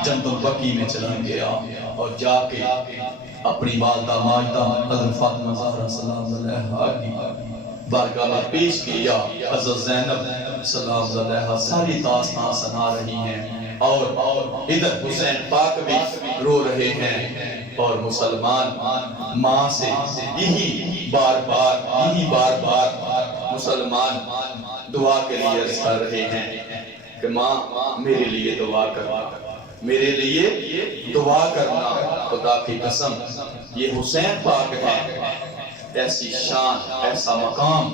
جنت البقیع میں چلا گیا اور جا کے اپنی والدہ ماجدہ حضرت فاطمہ زہرا سلام اللہ علیہا کی بارگاہ میں پیش کیا. حضرت زینب سلام اللہ علیہا ساری داستان سنا رہی ہیں اور ادھر حسین پاک بھی رو رہے ہیں اور مسلمان ماں سے یہی بار بار مسلمان دعا کے لیے عرض کر رہے ہیں کہ ماں میرے لیے دعا کرنا، میرے لیے دعا کرنا. خدا کی قسم یہ حسین پاک ہے، ایسی شان ایسا مقام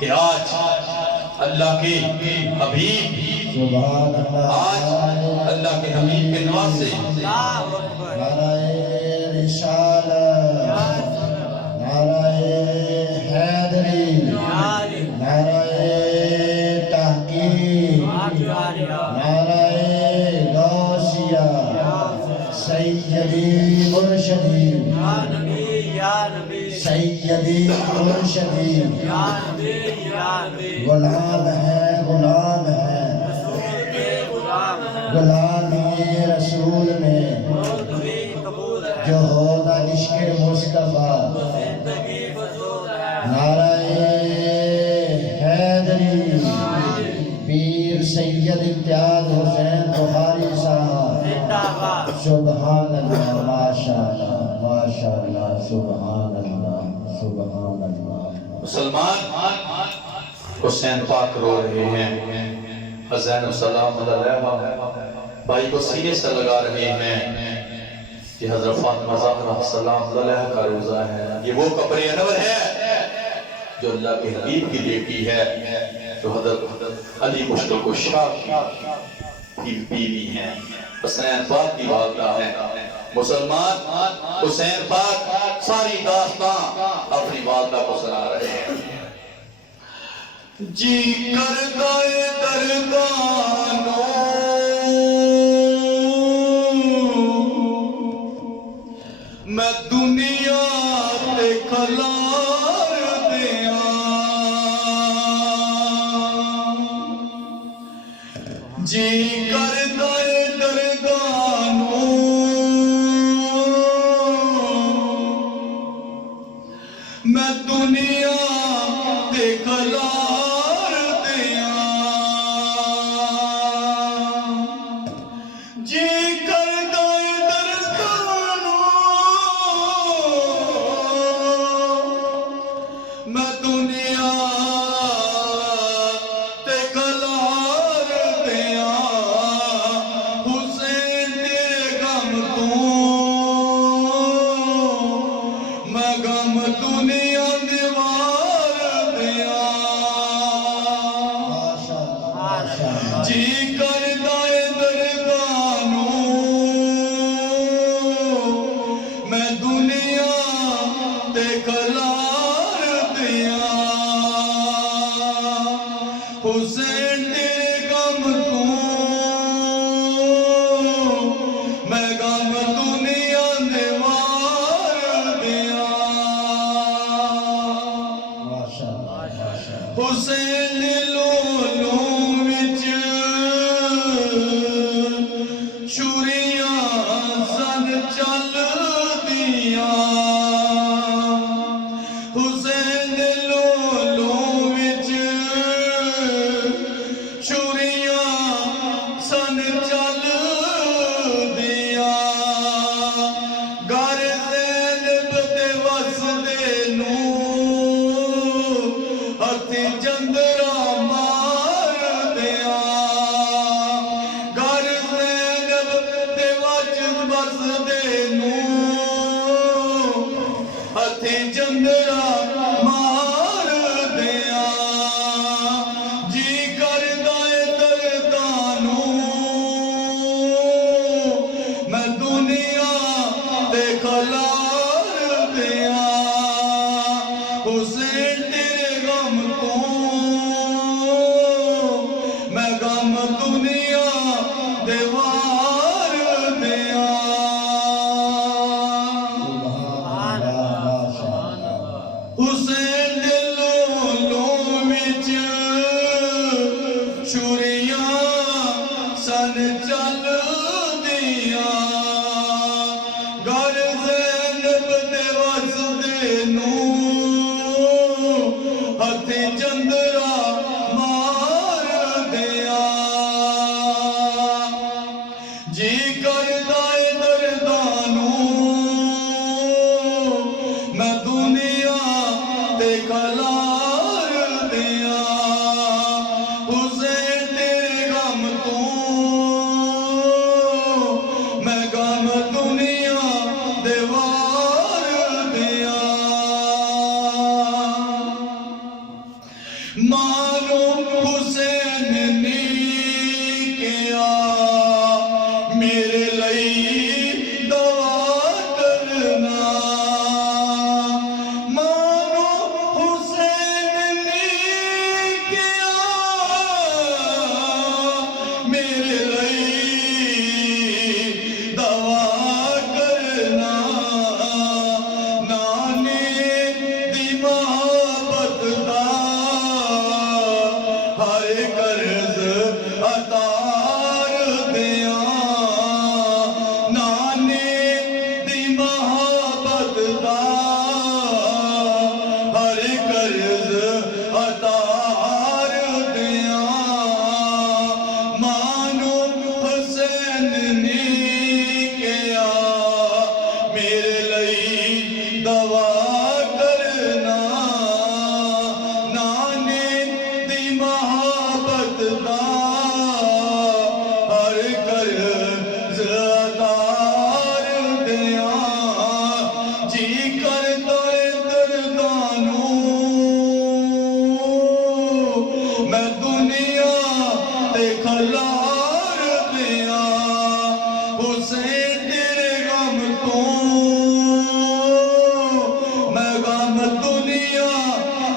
کہ آج اللہ کے حبیب سبحان اللہ. آج اللہ کے حبیب کے نواسے اللہ اکبر. نعرہ رسالت، نعرہ حیدری، نعرہ تحقیق، نعرہ غوثیہ، سیدی مرشدی، یا نبی یا نبی سیدی مرشدی. یا نبی یا نبی غلام ہے، غلام ہے، رسول کے غلام ہیں، غلامی رسول میں موت بھی قبول ہے، جو ہوگا عشق مصطفیٰ. زندگی فضول ہے. نعرہ حیدری، پیر سید امتیاز حسین بخاری صاحب. زندہ باد. سبحان اللہ، ماشاءاللہ ماشاءاللہ، سبحان اللہ سبحان اللہ. مسلمان حسین پاک رو رہے ہیں. حسین سلام اللہ علیہا بھائی کو سینے سے لگا رہے ہیں. یہ حضرت فاطمہ زہرا سلام اللہ علیہا کا روزہ ہے. یہ وہ قبر انور ہے جو اللہ کے حبیب کی بیٹی ہے، جو حضرت علی مشکل کشا کی بیوی ہیں، حسین پاک کی والدہ ہیں. مسلمان حسین پاک ساری داستان اپنی والدہ کو سنا رہے ہیں. جی کرتا ہے دردانو میں دنیا پہ کھلار دیاں. جی کرتا ہے دردانو میں دنیا پہ کھلار دیاں. جی کرتا ہے دردانو میں دنیا تے کھلار دیاں. حسین تیرے غم تو میں غم دنیا دیوار دیاں. دنیا تے کلار دیا حسین تیرے غم تو میں غم دنیا دے وار دیا حسین لولو وچ چھریاں سن چل دیا حسین لولو وچ چھریاں سن چل دیا گھر زینب دے وسدے نوں ہتھی جندرا مار دیا گھر زینب دے وسدے نوں ہتھی جندرا مار دیا جی کردا اے دردانوں میں دنیا تے کھلار دیا حسین تیرے غم تو میں غم دنیا دے وار دیا حسین لولو وچ چھریاں سن چل دیا گھر زینب دے وسدے نوں ہتھی جندرا مار دیا جی کردا اے دردانوں میں دنیا تے کھلار دیا حسین تیرے غم تو میں غم دنیا دے وار دیا مانو حسین نے کیا میرے لئی دعا کرنا مانو حسین نے کیا میرے لئی دعا کرنا نانے دی محبت دا ہر قرض اتار دیا نانے دی محبت دا ہر قرض اتار دیا مانو حسین نے کیا میرے لئی دعا کرنا نانے دی محبت دا ہر قرض اتار دیا جی کردا اے دردانوں میں دنیا تے کھلار دیا حسین تیرے غم تو میں غم دنیا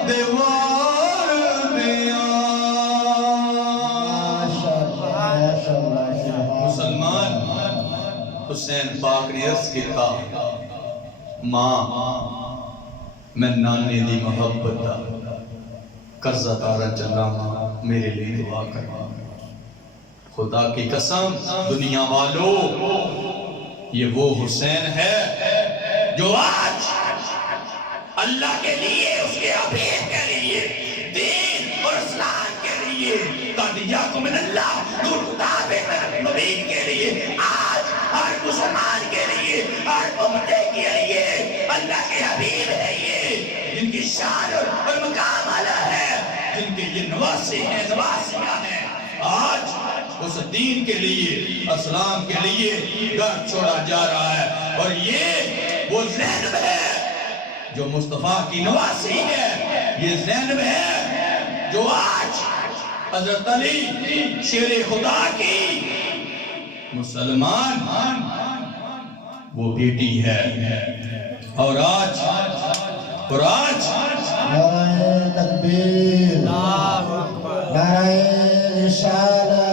دے وار دیا مسلمان حسین پاک نے عرض کیتا ماں میں نانے دی محبت دا قرضہ تارا چلا ماں میرے لیے دعا کرنا خدا کی قسم دنیا والو یہ وہ حسین ہے جو آج اللہ کے لیے اس کے حبیب کے لیے دین اور اسلام کے لیے قادیاکم من اللہ نور کتاب مبین کے لیے آج ہر مسلمان کے لیے ہر امتے کے لیے اللہ کے حبیب ہے یہ جن کی شان اور مقام اعلیٰ ہے جن کے یہ نواسی ہیں نواسیاں ہیں آج اس دین کے لیے اسلام کے لیے گھر چھوڑا جا رہا ہے اور یہ وہ زینب ہے جو مصطفیٰ کی نواسی ہے یہ زینب ہے جو آج حضرت علی شیر خدا کی مسلمان وہ بیٹی ہے. اور آج نعرہ تکبیر، اللہ اکبر. نعرہ رسالہ،